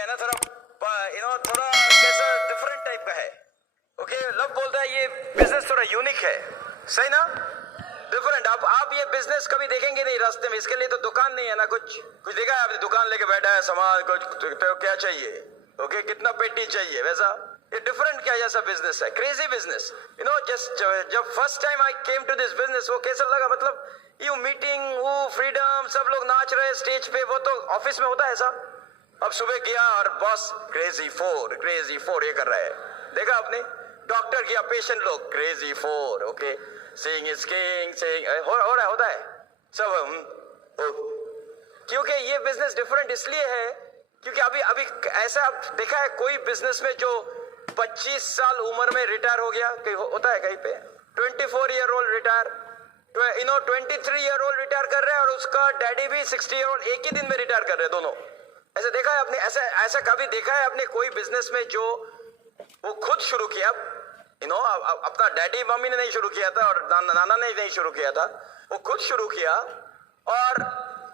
है ना, थोड़ा थोड़ा कैसा डिफरेंट टाइप का है। ओके, लव बोलता है ये बिजनेस थोड़ा यूनिक है, सही ना, डिफरेंट। आप ये बिजनेस कभी देखेंगे नहीं रास्ते में, इसके लिए तो दुकान नहीं है ना, कुछ देखा है आपने, दुकान लेके बैठा है सामान कुछ तो क्या चाहिए, ओके कितना पेटी चाहिए, वैसा ये डिफरेंट क्या जैसा बिजनेस है, क्रेजी बिजनेस। जस्ट जब first time I came to this business, वो कैसा लगा, मतलब यू मीटिंग, वो फ्रीडम, सब लोग नाच रहे स्टेज पे, वो तो ऑफिस में होता है ऐसा। अब सुबह गया और बॉस क्रेजी फोर ये कर रहा है, देखा आपने, डॉक्टर किया, पेशेंट लोग crazy four, okay saying is king, saying हो रहा होता है सब। क्योंकि ये बिजनेस डिफरेंट इसलिए है क्योंकि अभी ऐसा आप देखा है कोई बिजनेस में जो 25 साल उम्र में रिटायर हो गया, कहीं होता है कहीं पे, 24 year old retire, 23 year old retire कर रहे हैं, और उसका डैडी भी 60 ईयर ओल्ड एक ही दिन में रिटायर कर रहे हैं दोनों। ऐसा देखा है आपने, ऐसा कभी देखा है आपने कोई बिजनेस में जो वो खुद शुरू किया, अपना डैडी मम्मी ने नहीं शुरू किया था और नाना ने नहीं शुरू किया था, वो खुद शुरू किया और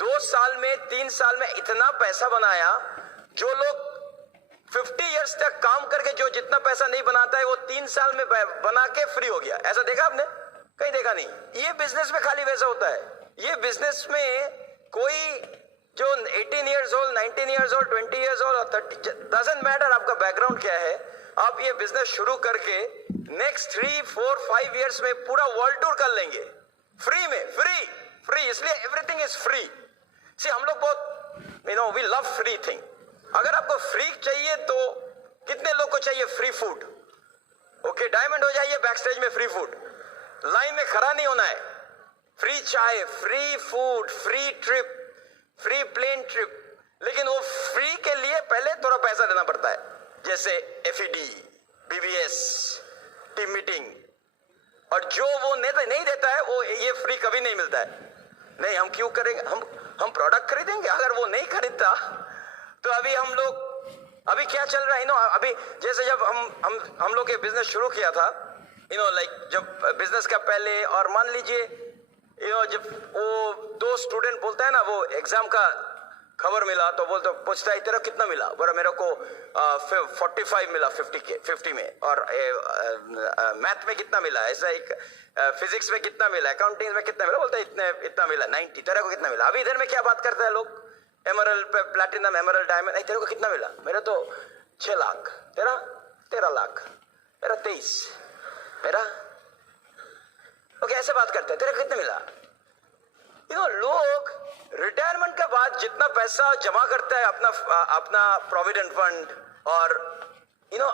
2 साल में 3 साल में इतना पैसा बनाया, जो लोग 50 इयर्स तक काम करके जो जितना पैसा नहीं बनाता है वो 3 साल में बना के फ्री हो गया। ऐसा देखा आपने, कहीं देखा नहीं। ये बिजनेस में खाली वैसा होता है, ये बिजनेस में कोई जो 18 years old, 19 years old, 20 years old, 30, doesn't matter आपका बैकग्राउंड क्या है, आप ये बिजनेस शुरू करके नेक्स्ट 3, 4, 5 इयर्स में पूरा वर्ल्ड टूर कर लेंगे फ्री में, फ्री, इसलिए एवरीथिंग इज फ्री। सी हम लोग बहुत वी लव फ्री थिंग। अगर आपको फ्री चाहिए तो कितने लोग को चाहिए फ्री फूड, ओके डायमंड हो जाइए बैक स्टेज में, फ्री फूड, लाइन में खड़ा नहीं होना है, फ्री चाय, free food, free trip, free plane trip, लेकिन वो फ्री के लिए पहले थोड़ा पैसा देना पड़ता है, जैसे FED, BBS, टीम मीटिंग, और जो वो नहीं देता है वो ये फ्री कभी नहीं मिलता है। नहीं, हम क्यों करेंगे, हम प्रोडक्ट खरीदेंगे, अगर वो नहीं खरीदता तो अभी क्या चल रहा है अभी जैसे जब हम लोग ये बिजनेस शुरू किया था, लाइक जब बिजनेस का पहले, और मान लीजिए जब वो 2 स्टूडेंट बोलता है ना, वो एग्जाम का खबर मिला तो पूछता है तेरा कितना मिला, बोला मेरे को 45 मिला 50 में, और मैथ में कितना मिला, ऐसा एक फिजिक्स में कितना मिला, अकाउंटिंग में कितना मिला, बोलता है इतना मिला 90, तेरे को कितना मिला। अभी इधर में क्या बात करते हैं लोग, एमरल्ड, प्लैटिनम, एमरल्ड, डायमंड, तेरे को कितना मिला, मेरा तो 6 लाख, तेरा 13 लाख, मेरा 23, मेरा ओके ऐसे बात करते हैं, तेरे को कितना मिला। लोग रिटायरमेंट के बाद जितना पैसा जमा करता है अपना प्रोविडेंट फंड, और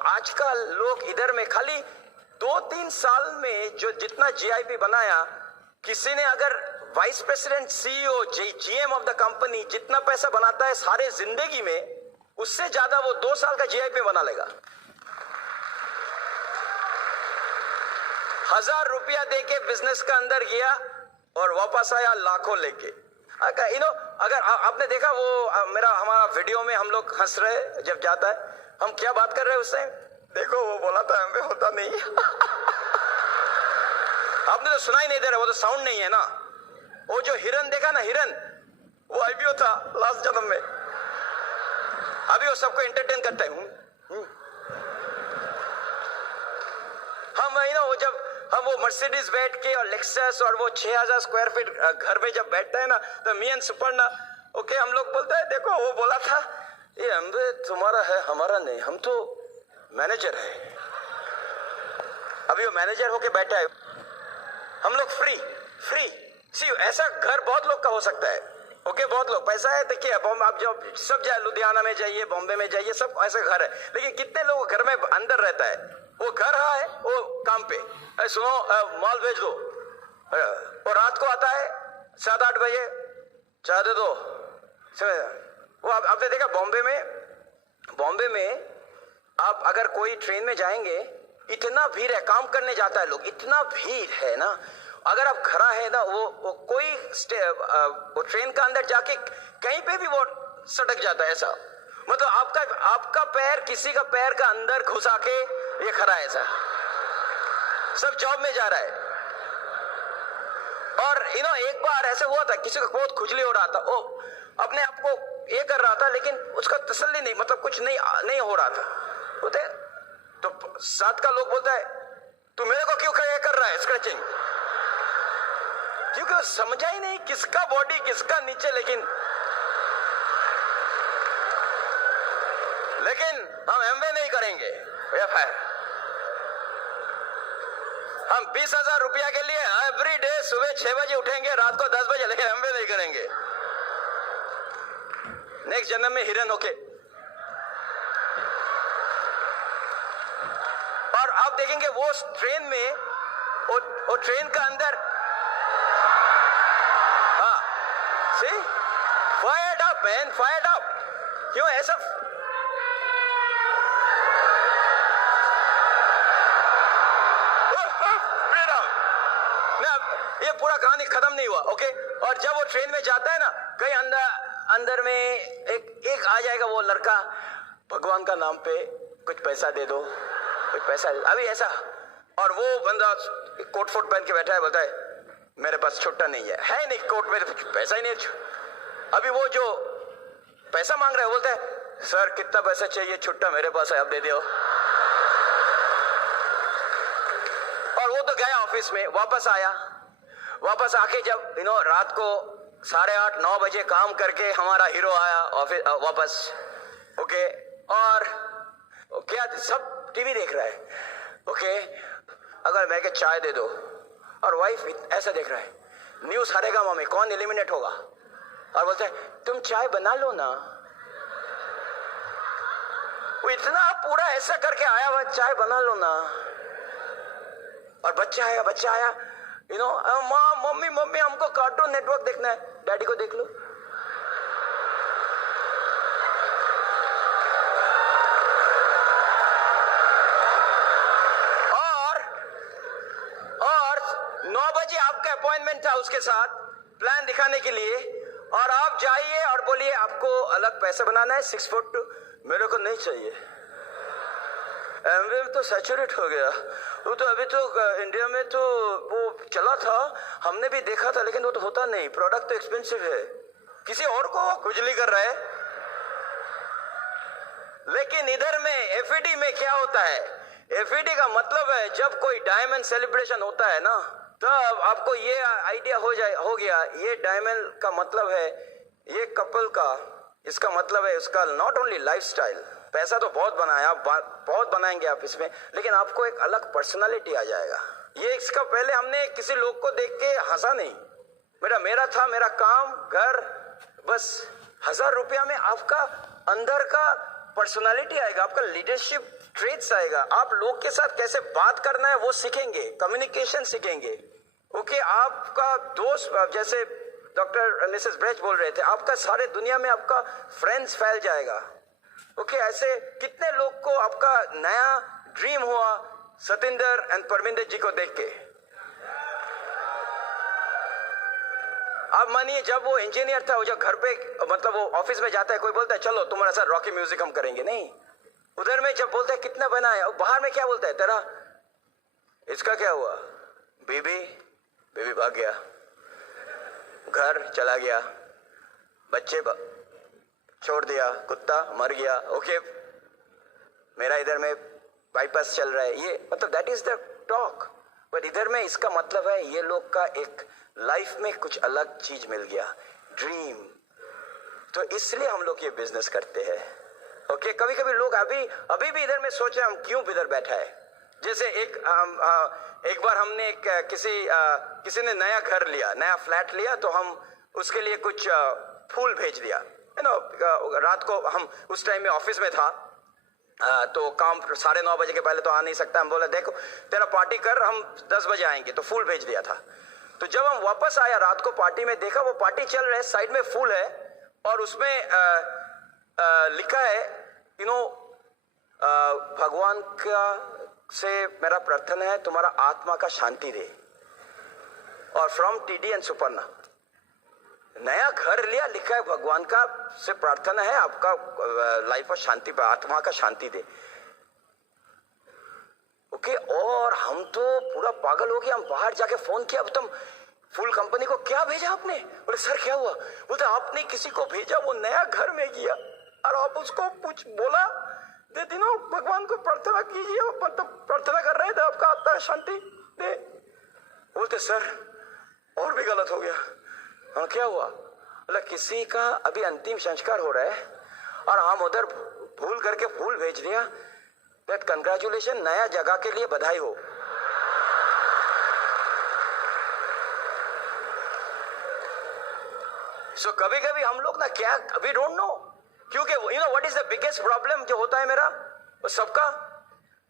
आजकल लोग इधर में खाली 2-3 साल में जो जितना GIP बनाया, किसी ने अगर vice president, CEO, GM of the company जितना पैसा बनाता है सारे जिंदगी में, उससे ज्यादा वो 2 साल का GIP बना लेगा। 1000 रुपया दे के बिजनेस का अंदर गया और वापस आया लाखों लेके। अगर आपने देखा वो हमारा वीडियो में हम लोग हंस रहे जब जाता है, हम क्या बात कर रहे हैं उस टाइम, देखो वो बोला था हमें होता नहीं आपने तो सुना ही नहीं दे रहा, वो तो साउंड नहीं है ना। वो जो हिरन देखा ना, हिरन वो IPO था लास्ट जन्म में, अभी वो सबको एंटरटेन करता है। हम जब हम वो मर्सिडीज बैठ के और लेक्सस और वो 6000 स्क्वायर फीट घर में जब बैठता है ना, तो मियन सुपर्णा, ओके हम लोग बोलते हैं देखो वो बोला था ये तुम्हारा है हमारा नहीं, हम तो मैनेजर है। अभी वो मैनेजर होके बैठा है, हम लोग फ्री। सी ऐसा घर बहुत लोग का हो सकता है, ओके बहुत लोग पैसा है, देखिए आप जब सब जाए, लुधियाना में जाइए, बॉम्बे में जाइए, सब ऐसे घर है, लेकिन कितने लोग घर में अंदर रहता है, वो घर है वो काम पे, सुनो माल भेज दो, और रात को आता है 7-8 बजे चाह दे दो। वो आपने देखा बॉम्बे में आप अगर कोई ट्रेन में जाएंगे, इतना भीड़ है, काम करने जाता है लोग, इतना भीड़ है ना, अगर आप खड़ा है ना, वो कोई वो ट्रेन का अंदर जाके कहीं पे भी वो सटक जाता है, ऐसा मतलब आपका पैर किसी का पैर का अंदर घुसा के ये खड़ा है, ऐसा सब जॉब में जा रहा है। और एक बार ऐसे हुआ था, किसी को बहुत खुजली हो रहा था, वो अपने आप को ये कर रहा था, लेकिन उसका तसल्ली नहीं, मतलब कुछ नहीं हो रहा था। बोलते तो साथ का लोग बोलता है तू मेरे को क्यों कर रहा है स्क्रैचिंग, क्योंकि वो समझा ही नहीं किसका बॉडी किसका नीचे। लेकिन हम एमवे नहीं करेंगे, हम 20,000 रुपया के लिए एवरी डे सुबह 6 बजे उठेंगे, रात को 10 बजे, लेकिन एमवे नहीं करेंगे। नेक्स्ट जन्म में हिरन होके। और आप देखेंगे वो ट्रेन में, वो ट्रेन का अंदर, हाँ see fired up man, fired up. क्यों ऐसा? ये पूरा कहानी खत्म नहीं हुआ, ओके। और जब वो ट्रेन में जाता है ना, कहीं अंदर में एक आ जाएगा वो लड़का, भगवान का नाम पे कुछ पैसा दे दो, कुछ पैसा अभी ऐसा। और वो बंदा कोट फोट पहन के बैठा है, बोलता है मेरे पास छुट्टा नहीं है नहीं, कोट में तो पैसा ही नहीं। अभी वो जो पैसा मांग रहा है बोलता है सर कितना पैसा चाहिए, छुट्टा मेरे पास है, अब दे दो। और वो तो गया ऑफिस में, वापस आके जब रात को 8:30-9 बजे काम करके हमारा हीरो आया ऑफिस वापस, ओके। और क्या सब टीवी देख रहा है, ओके। अगर मैं के चाय दे दो, और वाइफ ऐसा देख रहा है, न्यूज हारेगा मम्मी, कौन एलिमिनेट होगा, और बोलता है तुम चाय बना लो ना। वो इतना पूरा ऐसा करके आया हुआ, चाय बना लो ना। और बच्चा आया मम्मी हमको कार्टून नेटवर्क देखना है, डैडी को देख लो। और 9 बजे आपका अपॉइंटमेंट था उसके साथ प्लान दिखाने के लिए, और आप जाइए और बोलिए आपको अलग पैसा बनाना है 6 फुट, मेरे को नहीं चाहिए। एमवे तो सैचुरेट हो गया, वो तो अभी तो इंडिया में तो वो चला था, हमने भी देखा था, लेकिन वो तो होता नहीं, प्रोडक्ट तो एक्सपेंसिव है, किसी और को खुजली कर रहा है। लेकिन इधर में एफईडी में क्या होता है, एफईडी का मतलब है जब कोई डायमंड सेलिब्रेशन होता है ना, तब आपको ये आइडिया हो गया, ये डायमंड का मतलब है ये कपल का, इसका मतलब है उसका नॉट ओनली लाइफस्टाइल। पैसा तो बहुत बनाया आप, बहुत बनाएंगे आप इसमें, लेकिन आपको एक अलग पर्सनालिटी आ जाएगा। ये इसका पहले हमने किसी लोग को देख के हंसा नहीं, मेरा था मेरा काम घर, बस 1000 रुपया में आपका अंदर का पर्सनालिटी आएगा, आपका लीडरशिप ट्रेट्स आएगा, आप लोग के साथ कैसे बात करना है वो सीखेंगे, कम्युनिकेशन सीखेंगे, ओके। आपका दोस्त, जैसे डॉक्टर मिसेस ब्रेच बोल रहे थे, आपका सारे दुनिया में आपका फ्रेंड्स फैल जाएगा, ओके। ऐसे कितने लोग को आपका नया ड्रीम हुआ सतेंद्र एंड परमिंदर जी को देख के। अब मानिए जब वो इंजीनियर था, वो जब घर पे मतलब वो ऑफिस में जाता है, कोई बोलता है चलो तुम्हारा साथ रॉकी म्यूजिक हम करेंगे, नहीं। उधर में जब बोलता है कितना बना है, और बाहर में क्या बोलता है तेरा, इसका क्या हुआ, बेबी भाग गया, घर चला गया, बच्चे छोड़ दिया, कुत्ता मर गया, ओके। मेरा इधर में बाईपास चल रहा है, ये मतलब that is the talk. But इधर में इसका मतलब है ये लोग का एक लाइफ में कुछ अलग चीज मिल गया, ड्रीम। तो इसलिए हम लोग ये बिजनेस करते हैं, ओके। कभी कभी लोग अभी भी इधर में सोच रहे हैं हम क्यों इधर बैठा है। जैसे एक बार हमने किसी ने नया घर लिया, नया फ्लैट लिया, तो हम उसके लिए कुछ फूल भेज दिया, रात को हम उस टाइम में ऑफिस में था, तो काम 9:30 बजे के पहले तो आ नहीं सकता। हम बोले देखो तेरा पार्टी कर, हम 10 बजे आएंगे, तो फूल भेज दिया था। तो जब हम वापस आया रात को पार्टी में, देखा वो पार्टी चल रहा है, साइड में फूल है, और उसमें लिखा है भगवान का से मेरा प्रार्थना है तुम्हारा आत्मा का शांति दे, और फ्रॉम टीडी एंड सुपर्णा। नया घर लिया, लिखा है भगवान का से प्रार्थना है आपका लाइफ में शांति पे, आत्मा का शांति दे, ओके। और हम तो पूरा पागल हो गए, हम बाहर जाके फोन किया, तुम फूल कंपनी को क्या भेजा आपने? बोले सर क्या हुआ? बोलते आपने किसी को भेजा, वो नया घर में गया, और आप उसको कुछ बोला दे दिनों भगवान को प्रार्थना कीजिए, मतलब प्रार्थना कर रहे थे आपका आत्मा शांति दे। बोलते सर और भी गलत हो गया। हाँ क्या हुआ? बोला किसी का अभी अंतिम संस्कार हो रहा है और हम उधर भूल करके फूल भेज दिया। दैट कंग्रेचुलेशन, नया जगह के लिए बधाई हो। सो कभी कभी हम लोग ना क्या वी डोंट नो, क्योंकि you know what is the biggest problem जो होता है मेरा वो सबका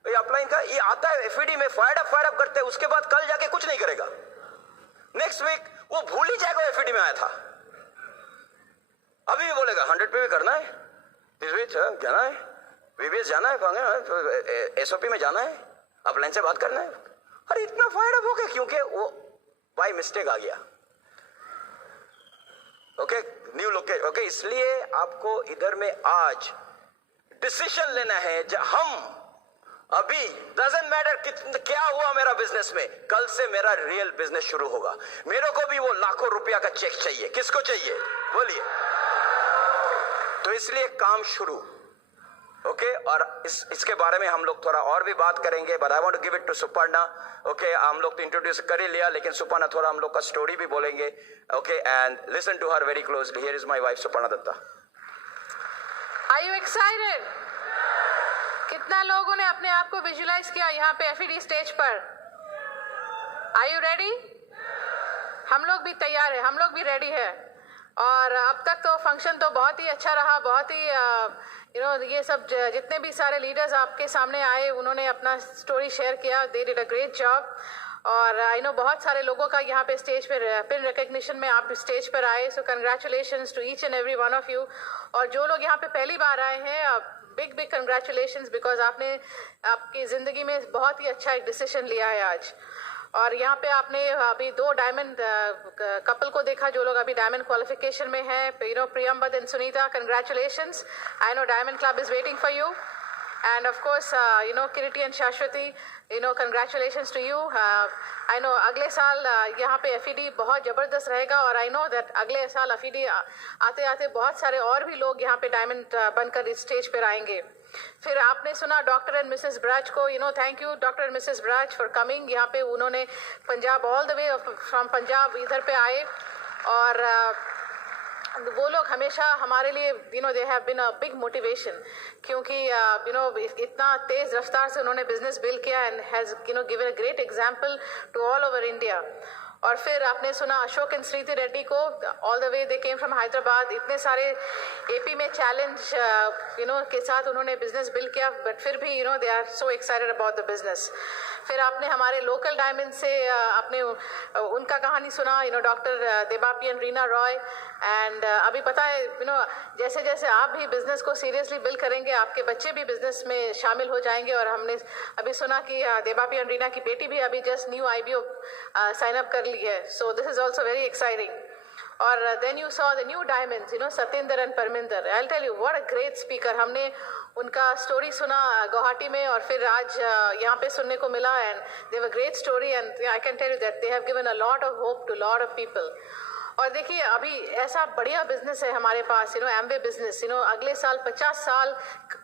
अपलाइन का, ये आता है एफईडी में फायर अप करते हैं, उसके बाद कल जाके कुछ नहीं करेगा, नेक्स्ट वीक वो भूल ही जाएगा एफईडी में आया था। अभी भी बोलेगा 100 पे भी करना है, दिस वीक जाना है, वीबीएस जाना है, एसओपी में जाना है, अपलाइन से बात करना है। अरे इतना फायर अप हो गया क्योंकि वो बाय मिस्टेक आ गया। Okay new location. ओके इसलिए आपको इधर में आज डिसीजन लेना है। हम अभी डजंट मैटर क्या हुआ मेरा बिजनेस में, कल से मेरा रियल बिजनेस शुरू होगा। मेरे को भी वो लाखों रुपया का चेक चाहिए। किसको चाहिए बोलिए? तो इसलिए काम शुरू। ओके और इसके बारे में हम लोग थोड़ा और भी बात करेंगे, but I want to give it to Suparna. Okay हम लोग तो इंट्रोड्यूस कर ही लिया, लेकिन सुपर्णा थोड़ा हम लोग का स्टोरी भी बोलेंगे। Okay and listen to her very closely. Here is my wife Suparna Datta. Are you excited? कितना लोगों ने अपने आप को विजुलाइज किया यहाँ पे एफईडी स्टेज पर? Are you ready? हम लोग भी तैयार है, हम लोग भी रेडी है। और अब तक तो फंक्शन तो बहुत ही अच्छा रहा, बहुत ही ये सब जितने भी सारे लीडर्स आपके सामने आए उन्होंने अपना स्टोरी शेयर किया, they did a great job. और आई नो बहुत सारे लोगों का यहाँ पे स्टेज पर पिन रिकग्निशन में आप स्टेज पर आए, so congratulations to each and every one of you. और जो लोग यहाँ पे पहली बार आए हैं, बिग बिग कंग्रेचुलेशंस, बिकॉज आपने आपकी ज़िंदगी में बहुत ही अच्छा एक डिसीजन लिया है आज। और यहाँ पे आपने अभी 2 डायमंड कपल को देखा जो लोग अभी डायमंड क्वालिफिकेशन में हैं, Priyambad and Sunita, congratulations. I know diamond club is waiting for you. And of course, Kiriti and Shashwati, congratulations to you. I know अगले साल यहाँ पे एफईडी बहुत ज़बरदस्त रहेगा और I know that अगले साल एफईडी आते आते बहुत सारे और भी लोग यहाँ पे डायमंड बनकर इस स्टेज पर आएंगे। फिर आपने सुना डॉक्टर एंड मिसेस ब्राज को, thank you doctor and Mrs Braj for coming. यहाँ पे उन्होंने Punjab all the way from Punjab इधर पे आए और वो लोग हमेशा हमारे लिए they have been a big motivation, क्योंकि इतना तेज़ रफ्तार से उन्होंने बिजनेस बिल्ड किया and has given a great example to all over India. और फिर आपने सुना अशोक एंड श्रीति रेड्डी को, all the way they came from Hyderabad, इतने सारे एपी में चैलेंज के साथ उन्होंने बिजनेस बिल्ड किया, बट फिर भी they are so excited about the business. फिर आपने हमारे लोकल डायमंड से आपने उनका कहानी सुना, डॉक्टर देबापियन रीना रॉय। एंड अभी पता है जैसे जैसे आप भी बिजनेस को सीरियसली बिल्ड करेंगे, आपके बच्चे भी बिजनेस में शामिल हो जाएंगे। और हमने अभी सुना कि देबापियन रीना की बेटी भी अभी just new IBO sign up कर ली है, so this is also very exciting. और then you saw the new diamonds, Satendra and Parminder. I will tell you what a great speaker. हमने उनका स्टोरी सुना गुवाहाटी में और फिर आज यहाँ पे सुनने को मिला, and they have a great story and I can tell you that they have given a lot of hope to lot of people. और देखिए अभी ऐसा बढ़िया बिजनेस है हमारे पास, एमवे बिजनेस, अगले साल 50 साल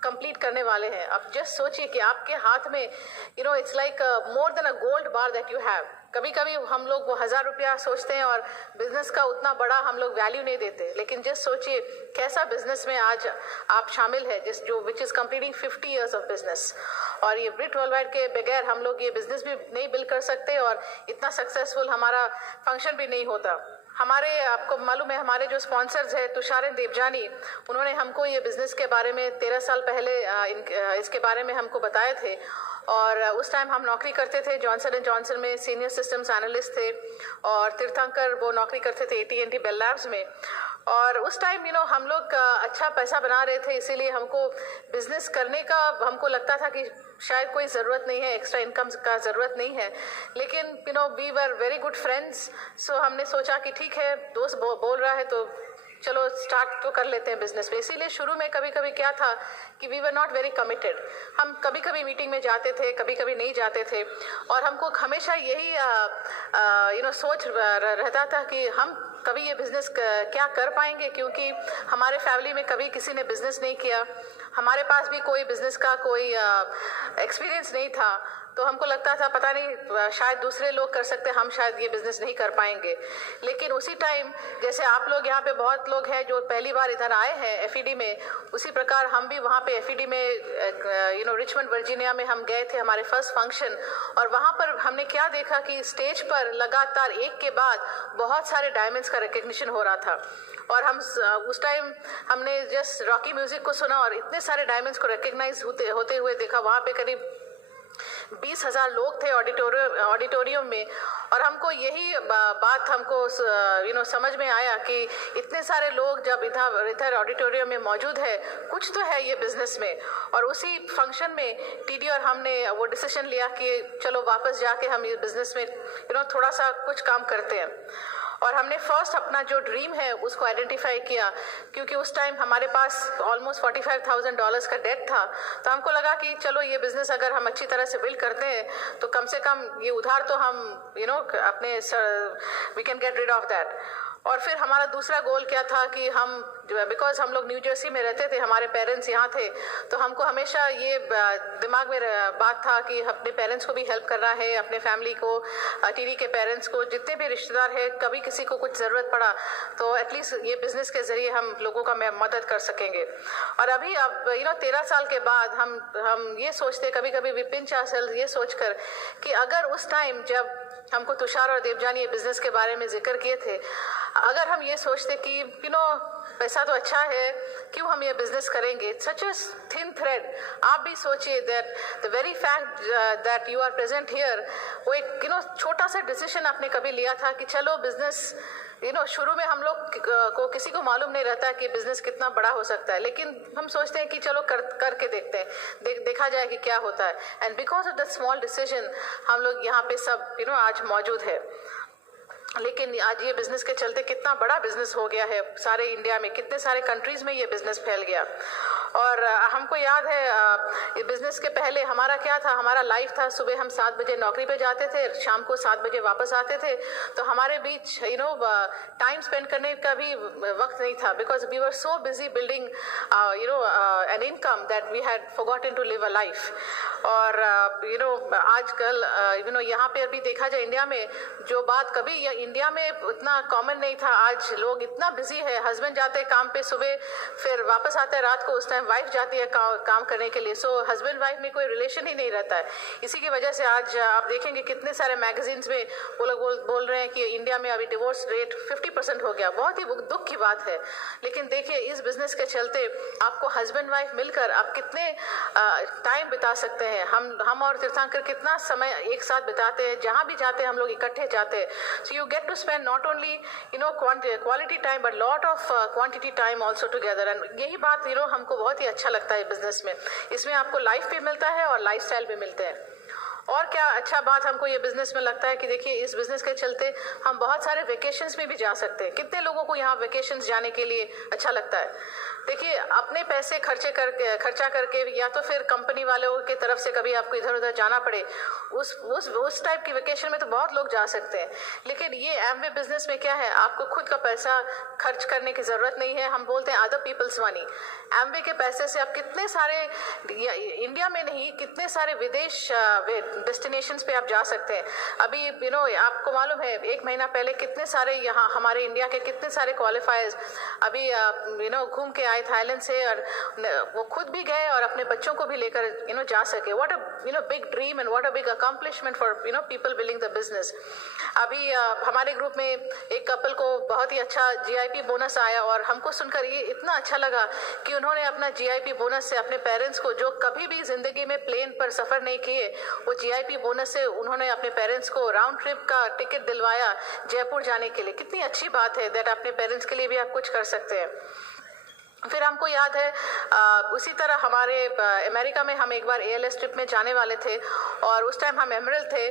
कंप्लीट करने वाले हैं। अब जस्ट सोचिए कि आपके हाथ में it's like more than a gold bar that you have. कभी कभी हम लोग वो 1000 रुपया सोचते हैं और बिजनेस का उतना बड़ा हम लोग वैल्यू नहीं देते, लेकिन जस्ट सोचिए कैसा बिजनेस में आज आप शामिल है, जो which is completing 50 years of business. और ये ब्रिट वर्ल्डवाइड के बगैर हम लोग ये बिजनेस भी नहीं बिल्ड कर सकते और इतना सक्सेसफुल हमारा फंक्शन भी नहीं होता। हमारे आपको मालूम है हमारे जो स्पॉन्सर्स है तुषार एंड देवजानी, उन्होंने हमको ये बिज़नेस के बारे में 13 साल पहले इसके बारे में हमको बताए थे। और उस टाइम हम नौकरी करते थे जॉनसन एंड जॉनसन में, सीनियर सिस्टम्स एनालिस्ट थे, और तीर्थंकर वो नौकरी करते थे AT&T बेल लैब्स में। और उस टाइम हम लोग अच्छा पैसा बना रहे थे, इसीलिए हमको बिजनेस करने का हमको लगता था कि शायद कोई ज़रूरत नहीं है, एक्स्ट्रा इनकम का ज़रूरत नहीं है। लेकिन we were very good friends, so हमने सोचा कि ठीक है दोस्त बोल रहा है तो चलो स्टार्ट तो कर लेते हैं बिजनेस में। इसीलिए शुरू में कभी कभी क्या था कि we were not very committed. हम कभी कभी मीटिंग में जाते थे, कभी कभी नहीं जाते थे, और हमको हमेशा यही सोच रहता था कि हम कभी ये बिज़नेस क्या कर पाएंगे, क्योंकि हमारे फैमिली में कभी किसी ने बिज़नेस नहीं किया, हमारे पास भी कोई बिज़नेस का कोई एक्सपीरियंस नहीं था। तो हमको लगता था पता नहीं शायद दूसरे लोग कर सकते, हम शायद ये बिज़नेस नहीं कर पाएंगे। लेकिन उसी टाइम जैसे आप लोग यहाँ पे बहुत लोग हैं जो पहली बार इधर आए हैं एफईडी में, उसी प्रकार हम भी वहाँ पे एफईडी में रिचमंड वर्जीनिया में हम गए थे हमारे फर्स्ट फंक्शन, और वहाँ पर हमने क्या देखा कि स्टेज पर लगातार एक के बाद बहुत सारे डायमंड्स का रिकग्निशन हो रहा था। और हम उस टाइम हमने जस्ट रॉकी म्यूजिक को सुना और इतने सारे डायमंड्स को रिकग्नाइज होते हुए देखा। वहाँ पे करीब 20,000 लोग थे ऑडिटोरियम में, और हमको यही बात हमको समझ में आया कि इतने सारे लोग जब इधर ऑडिटोरियम में मौजूद है, कुछ तो है ये बिजनेस में। और उसी फंक्शन में टीडी और हमने वो डिसीजन लिया कि चलो वापस जाके हम ये बिजनेस में थोड़ा सा कुछ काम करते हैं। और हमने फर्स्ट अपना जो ड्रीम है उसको आइडेंटिफाई किया, क्योंकि उस टाइम हमारे पास ऑलमोस्ट $45,000 का डेट था। तो हमको लगा कि चलो ये बिजनेस अगर हम अच्छी तरह से बिल्ड करते हैं तो कम से कम ये उधार तो हम अपने we can get rid of that. और फिर हमारा दूसरा गोल क्या था कि हम बिकॉज हम लोग न्यू जर्सी में रहते थे, हमारे पेरेंट्स यहाँ थे, तो हमको हमेशा ये दिमाग में बात था कि अपने पेरेंट्स को भी हेल्प करना है, अपने फैमिली को, टीडी के पेरेंट्स को, जितने भी रिश्तेदार हैं, कभी किसी को कुछ ज़रूरत पड़ा तो एटलीस्ट ये बिज़नेस के ज़रिए हम लोगों का मदद कर सकेंगे। और अभी अब 13 साल के बाद हम ये सोचते, कभी कभी वी पिंच आवरसेल्व्स ये सोचकर कि अगर उस टाइम जब हमको तुषार और देवजानी ये बिज़नेस के बारे में जिक्र किए थे, अगर हम ये सोचते कि पैसा तो अच्छा है, क्यों हम ये बिजनेस करेंगे, सच अ थिन थ्रेड। आप भी सोचिए that the very fact that you are present here, वो एक छोटा सा डिसीजन आपने कभी लिया था कि चलो बिजनेस शुरू में हम लोग को किसी को मालूम नहीं रहता कि बिजनेस कितना बड़ा हो सकता है, लेकिन हम सोचते हैं कि चलो करके देखते हैं, देखा जाए कि क्या होता है। And because of that small decision हम लोग यहाँ पे सब आज मौजूद है। लेकिन आज ये बिजनेस के चलते कितना बड़ा बिजनेस हो गया है, सारे इंडिया में कितने सारे कंट्रीज में ये बिजनेस फैल गया। और हमको याद है ये बिजनेस के पहले हमारा क्या था, हमारा लाइफ था, सुबह हम 7 बजे नौकरी पे जाते थे, शाम को 7 बजे वापस आते थे। तो हमारे बीच टाइम स्पेंड करने का भी वक्त नहीं था, because we were so busy building an income that we had forgotten to live a life. और आजकल यहाँ पे अभी देखा जाए इंडिया में, जो बात कभी इंडिया में इतना कॉमन नहीं था, आज लोग इतना बिजी है, हस्बैंड जाते हैं काम पे सुबह, फिर वापस आते हैं रात को, उस टाइम वाइफ जाती है काम करने के लिए। सो हस्बैंड वाइफ में कोई रिलेशन ही नहीं रहता है। इसी की वजह से आज आप देखेंगे कितने सारे मैगजीन्स में वो लोग बोल रहे हैं कि इंडिया में अभी डिवोर्स रेट 50% हो गया। बहुत ही दुख की बात है। लेकिन देखिए इस बिजनेस के चलते आपको हस्बैंड वाइफ मिलकर आप कितने टाइम बिता सकते हैं। हम और तीर्थंकर कितना समय एक साथ बिताते हैं, जहाँ भी जाते हैं हम लोग इकट्ठे जाते हैं। So you get to spend not only quality time but lot of quantity time also together. And यही बात हमको बहुत ही अच्छा लगता है बिजनेस में। इसमें आपको लाइफ भी मिलता है और लाइफस्टाइल भी मिलते हैं। और क्या अच्छा बात हमको ये बिजनेस में लगता है कि देखिए इस बिजनेस के चलते हम बहुत सारे वेकेशंस में भी जा सकते हैं। कितने लोगों को यहाँ वेकेशंस जाने के लिए अच्छा लगता है। देखिए अपने पैसे खर्चा करके या तो फिर कंपनी वालों की तरफ से कभी आपको इधर उधर जाना पड़े, उस टाइप की वेकेशन में तो बहुत लोग जा सकते हैं। लेकिन ये एमवे बिजनेस में क्या है, आपको खुद का पैसा खर्च करने की ज़रूरत नहीं है। हम बोलते हैं अदर पीपल्स मनी। एमवे के पैसे से आप कितने सारे इंडिया में नहीं कितने सारे विदेश डेस्टिनेशंस पे आप जा सकते हैं। अभी आपको मालूम है 1 महीना पहले कितने सारे यहाँ हमारे इंडिया के कितने सारे क्वालिफायर्स अभी घूम के आए थाईलैंड से, और वो खुद भी गए और अपने बच्चों को भी लेकर जा सके। What a big dream and what a big accomplishment for people building the business. अभी हमारे ग्रुप में एक कपल को बहुत ही अच्छा GIP बोनस आया, और हमको सुनकर ये इतना अच्छा लगा कि उन्होंने अपना GIP बोनस से अपने पेरेंट्स को, जो कभी भी जिंदगी में प्लेन पर सफर नहीं किए, वो GIP बोनस से उन्होंने अपने पेरेंट्स को राउंड ट्रिप का टिकट दिलवाया जयपुर जाने के लिए। कितनी अच्छी बात है दैट अपने पेरेंट्स के लिए भी आप कुछ कर सकते हैं। फिर हमको याद है उसी तरह हमारे अमेरिका में हम एक बार ALS ट्रिप में जाने वाले थे और उस टाइम हम एमरल्ड थे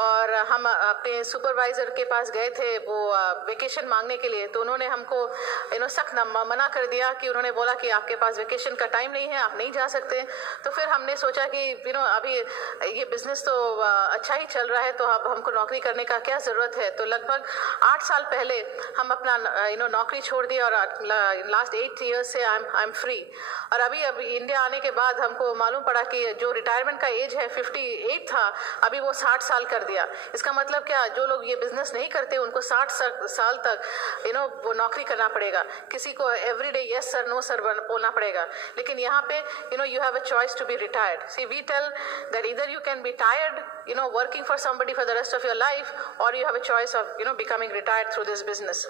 और हम अपने सुपरवाइज़र के पास गए थे वो वेकेशन मांगने के लिए। तो उन्होंने हमको सख्त मना कर दिया कि उन्होंने बोला कि आपके पास वेकेशन का टाइम नहीं है, आप नहीं जा सकते। तो फिर हमने सोचा कि अभी ये बिज़नेस तो अच्छा ही चल रहा है तो अब हमको नौकरी करने का क्या ज़रूरत है। तो लगभग 8 साल पहले हम अपना नौकरी छोड़ दी और लास्ट 8 ईयर्स से आई एम फ्री। और अभी इंडिया आने के बाद हमको मालूम पड़ा कि जो रिटायरमेंट का एज है 58 था, अभी वो 60 साल कर दिया। इसका मतलब क्या, जो लोग ये बिजनेस नहीं करते उनको 60 साल तक वो नौकरी करना पड़ेगा। किसी को everyday yes sir no sir बोलना पड़ेगा। लेकिन यहाँ पे you have a choice to be retired. See, we tell that either you can be tired working for somebody for the rest of your life, or you have a choice of becoming retired through this business.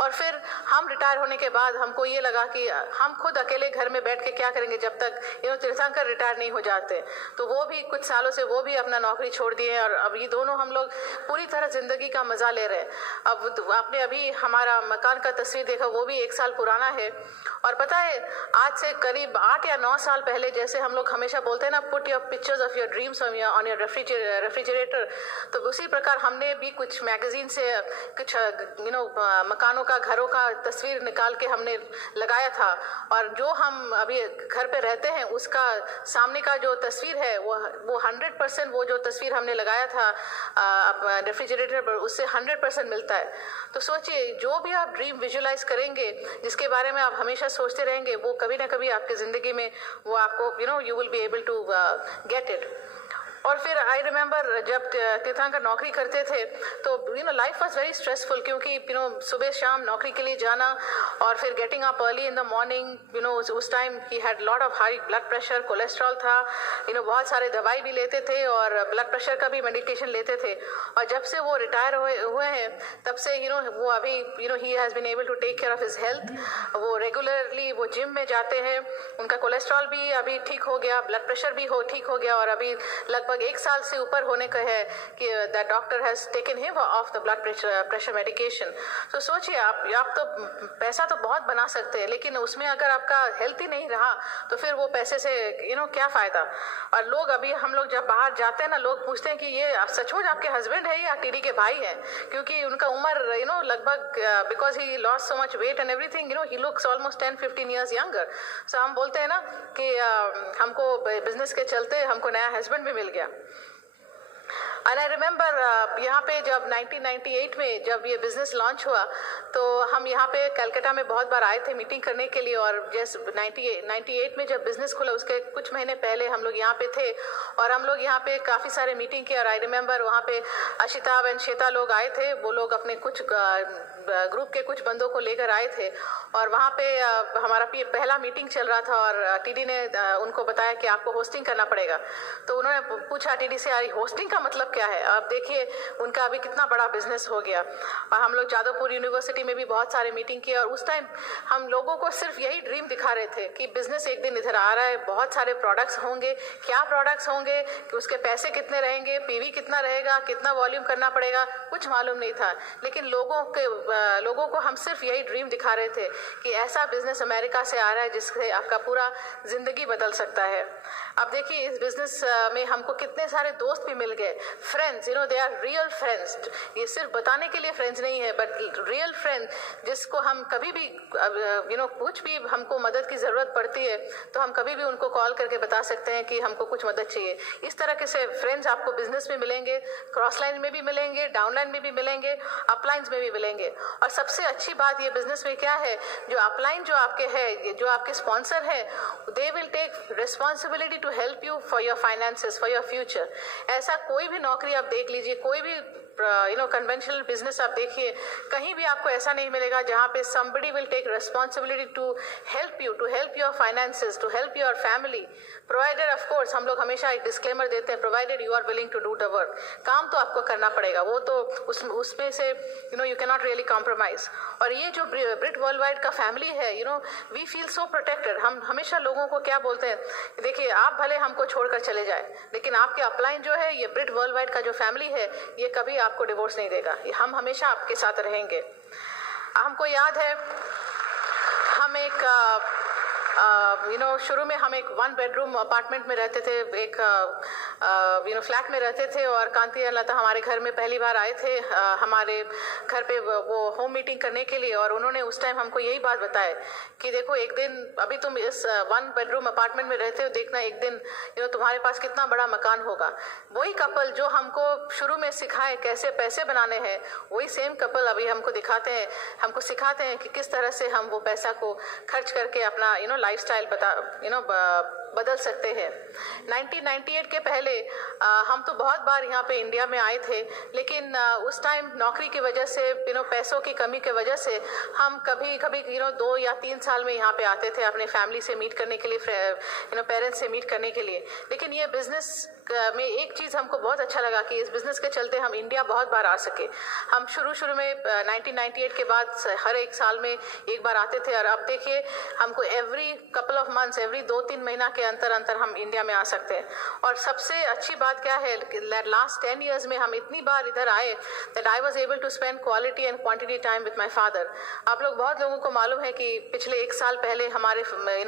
और फिर हम retire होने के बाद हमको ये लगा कि हम खुद अकेले घर में बैठ के क्या करेंगे जब तक तीर्थंकर रिटायर नहीं हो जाते। तो वो भी कुछ सालों से वो भी अपना नौकरी छोड़ दिए और अब ये दोनों हम लोग पूरी तरह जिंदगी का मजा ले रहे हैं। अब आपने अभी हमारा मकान का तस्वीर देखा, वो भी 1 साल पुराना है। और पता है, आज से करीब 8 या 9 साल पहले, जैसे हम लोग हमेशा बोलते हैं ना, put your pictures of your dreams on your refrigerator, तो उसी प्रकार हमने भी कुछ मैगजीन से कुछ मकानों का, घरों का तस्वीर निकाल के हमने लगाया था। और जो हम अभी घर पे रहते हैं उसका सामने का जो तस्वीर है वो 100% वो जो तस्वीर हमने लगाया था रेफ्रिजरेटर पर, उससे 100% मिलता है। तो सोचिए, जो भी आप ड्रीम विजुअलाइज करेंगे, जिसके बारे में आप हमेशा सोचते रहेंगे, वो कभी ना कभी आपकी ज़िंदगी में वो आपको you will be able to get it. और फिर आई रिमेंबर जब तीर्थंकर नौकरी करते थे तो लाइफ वाज वेरी स्ट्रेसफुल, क्योंकि सुबह शाम नौकरी के लिए जाना और फिर getting up early in the morning. उस टाइम ही had lot of high blood pressure, cholesterol था, बहुत सारे दवाई भी लेते थे और ब्लड प्रेशर का भी मेडिकेशन लेते थे। और जब से वो रिटायर हुए हैं तब से वो अभी ही has been able to take care of his health. वो रेगुलरली वो जिम में जाते हैं, उनका कोलेस्ट्रॉल भी अभी ठीक हो गया, ब्लड प्रेशर भी ठीक हो गया और अभी लगभग 1 साल से ऊपर होने का है कि that doctor has taken him of the blood pressure medication. तो सोचिए, आप तो पैसा तो बहुत बना सकते हैं, लेकिन उसमें अगर आपका हेल्थ ही नहीं रहा तो फिर वो पैसे से क्या फ़ायदा। और लोग अभी हम लोग जब बाहर जाते हैं ना, लोग पूछते हैं कि ये सचमुच आपके हस्बैंड है या टीडी के भाई हैं, क्योंकि उनका उम्र लगभग because he lost so much weight and everything, he looks almost 10-15 years younger. So हम बोलते हैं ना कि हमको बिजनेस के चलते हमको नया हस्बैंड भी मिल गया। एंड आई रिमेंबर यहाँ पे जब 1998 में जब ये बिज़नेस लॉन्च हुआ तो हम यहाँ पे कलकत्ता में बहुत बार आए थे मीटिंग करने के लिए। और जैसे 98 में जब बिज़नेस खुला उसके कुछ महीने पहले हम लोग यहाँ पे थे और हम लोग यहाँ पे काफ़ी सारे मीटिंग किए। और आई रिमेंबर वहाँ पे अशिताब एंड श्वेता लोग आए थे, वो लोग अपने कुछ ग्रुप के कुछ बंदों को लेकर आए थे और वहाँ पे हमारा पहला मीटिंग चल रहा था और टीडी ने उनको बताया कि आपको होस्टिंग करना पड़ेगा। तो उन्होंने पूछा टीडी से, यार होस्टिंग का मतलब क्या है? आप देखिए उनका अभी कितना बड़ा बिजनेस हो गया। और हम लोग जादवपुर यूनिवर्सिटी में भी बहुत सारे मीटिंग किए और उस टाइम हम लोगों को सिर्फ यही ड्रीम दिखा रहे थे कि बिजनेस एक दिन इधर आ रहा है, बहुत सारे प्रोडक्ट्स होंगे, क्या प्रोडक्ट्स होंगे, कि उसके पैसे कितने रहेंगे, पीवी कितना रहेगा, कितना वॉल्यूम करना पड़ेगा, कुछ मालूम नहीं था। लेकिन लोगों को हम सिर्फ यही ड्रीम दिखा रहे थे कि ऐसा बिजनेस अमेरिका से आ रहा है जिससे आपका पूरा जिंदगी बदल सकता है। अब देखिए इस बिजनेस में हमको कितने सारे दोस्त भी मिल गए, friends, they are real friends. ये सिर्फ बताने के लिए फ्रेंड्स नहीं है, बट रियल फ्रेंड जिसको हम कभी भी कुछ भी हमको मदद की ज़रूरत पड़ती है तो हम कभी भी उनको कॉल करके बता सकते हैं कि हमको कुछ मदद चाहिए। इस तरह के से फ्रेंड्स आपको बिजनेस में मिलेंगे, क्रॉस लाइन में भी मिलेंगे, डाउन लाइन में भी मिलेंगे, अपलाइंस में भी मिलेंगे। और सबसे अच्छी बात ये बिजनेस में क्या है, जो अपलाइन जो आपके है, जो आपके स्पॉन्सर है, they will take responsibility to help you for your finances, for your future. ऐसा कोई भी नौकरी आप देख लीजिए, कोई भी कन्वेंशनल बिजनेस आप देखिए, कहीं भी आपको ऐसा नहीं मिलेगा जहाँ पे somebody will take responsibility to help you, to help your finances, to help your family, provided of course हम लोग हमेशा एक डिस्क्लेमर देते हैं, provided you are willing to do the work। काम तो आपको करना पड़ेगा, वो तो उसमें से you cannot really compromise। और ये जो ब्रिट वर्ल्ड वाइड का फैमिली है, we feel so protected। हम हमेशा लोगों को क्या बोलते हैं, देखिए आप भले हमको छोड़कर चले जाए, लेकिन आपके अपलाइन जो है, ये ब्रिट वर्ल्ड वाइड का जो फैमिली है, ये कभी आपको डिवोर्स नहीं देगा, हम हमेशा आपके साथ रहेंगे। हमको याद है हम एक शुरू में हम एक 1 बेडरूम अपार्टमेंट में रहते थे, एक फ्लैट में रहते थे, और कांति लता हमारे घर में पहली बार आए थे हमारे घर पे वो होम मीटिंग करने के लिए। और उन्होंने उस टाइम हमको यही बात बताया कि देखो एक दिन अभी तुम इस 1 बेडरूम अपार्टमेंट में रहते हो, देखना एक दिन तुम्हारे पास कितना बड़ा मकान होगा। वही कपल जो हमको शुरू में सिखाए कैसे पैसे बनाने हैं, वही सेम कपल अभी हमको सिखाते हैं कि किस तरह से हम वो पैसा को खर्च करके अपना लाइफस्टाइल बदल सकते हैं। 1998 के पहले हम तो बहुत बार यहाँ पे इंडिया में आए थे, लेकिन उस टाइम नौकरी की वजह से पैसों की कमी की वजह से हम कभी 2 या 3 साल में यहाँ पे आते थे अपने फैमिली से मीट करने के लिए, पेरेंट्स से मीट करने के लिए। लेकिन ये बिजनेस में एक चीज़ हमको बहुत अच्छा लगा कि इस बिज़नेस के चलते हम इंडिया बहुत बार आ सके। हम शुरू में 1998 के बाद हर एक साल में एक बार आते थे, और अब देखिए हमको every couple of months, every 2-3 महीना के अंतर हम इंडिया में आ सकते हैं। और सबसे अच्छी बात क्या है, लास्ट 10 years में हम इतनी बार इधर आए that I was able to spend quality and quantity time with my father. आप लोग बहुत लोगों को मालूम है कि पिछले 1 साल पहले हमारे माई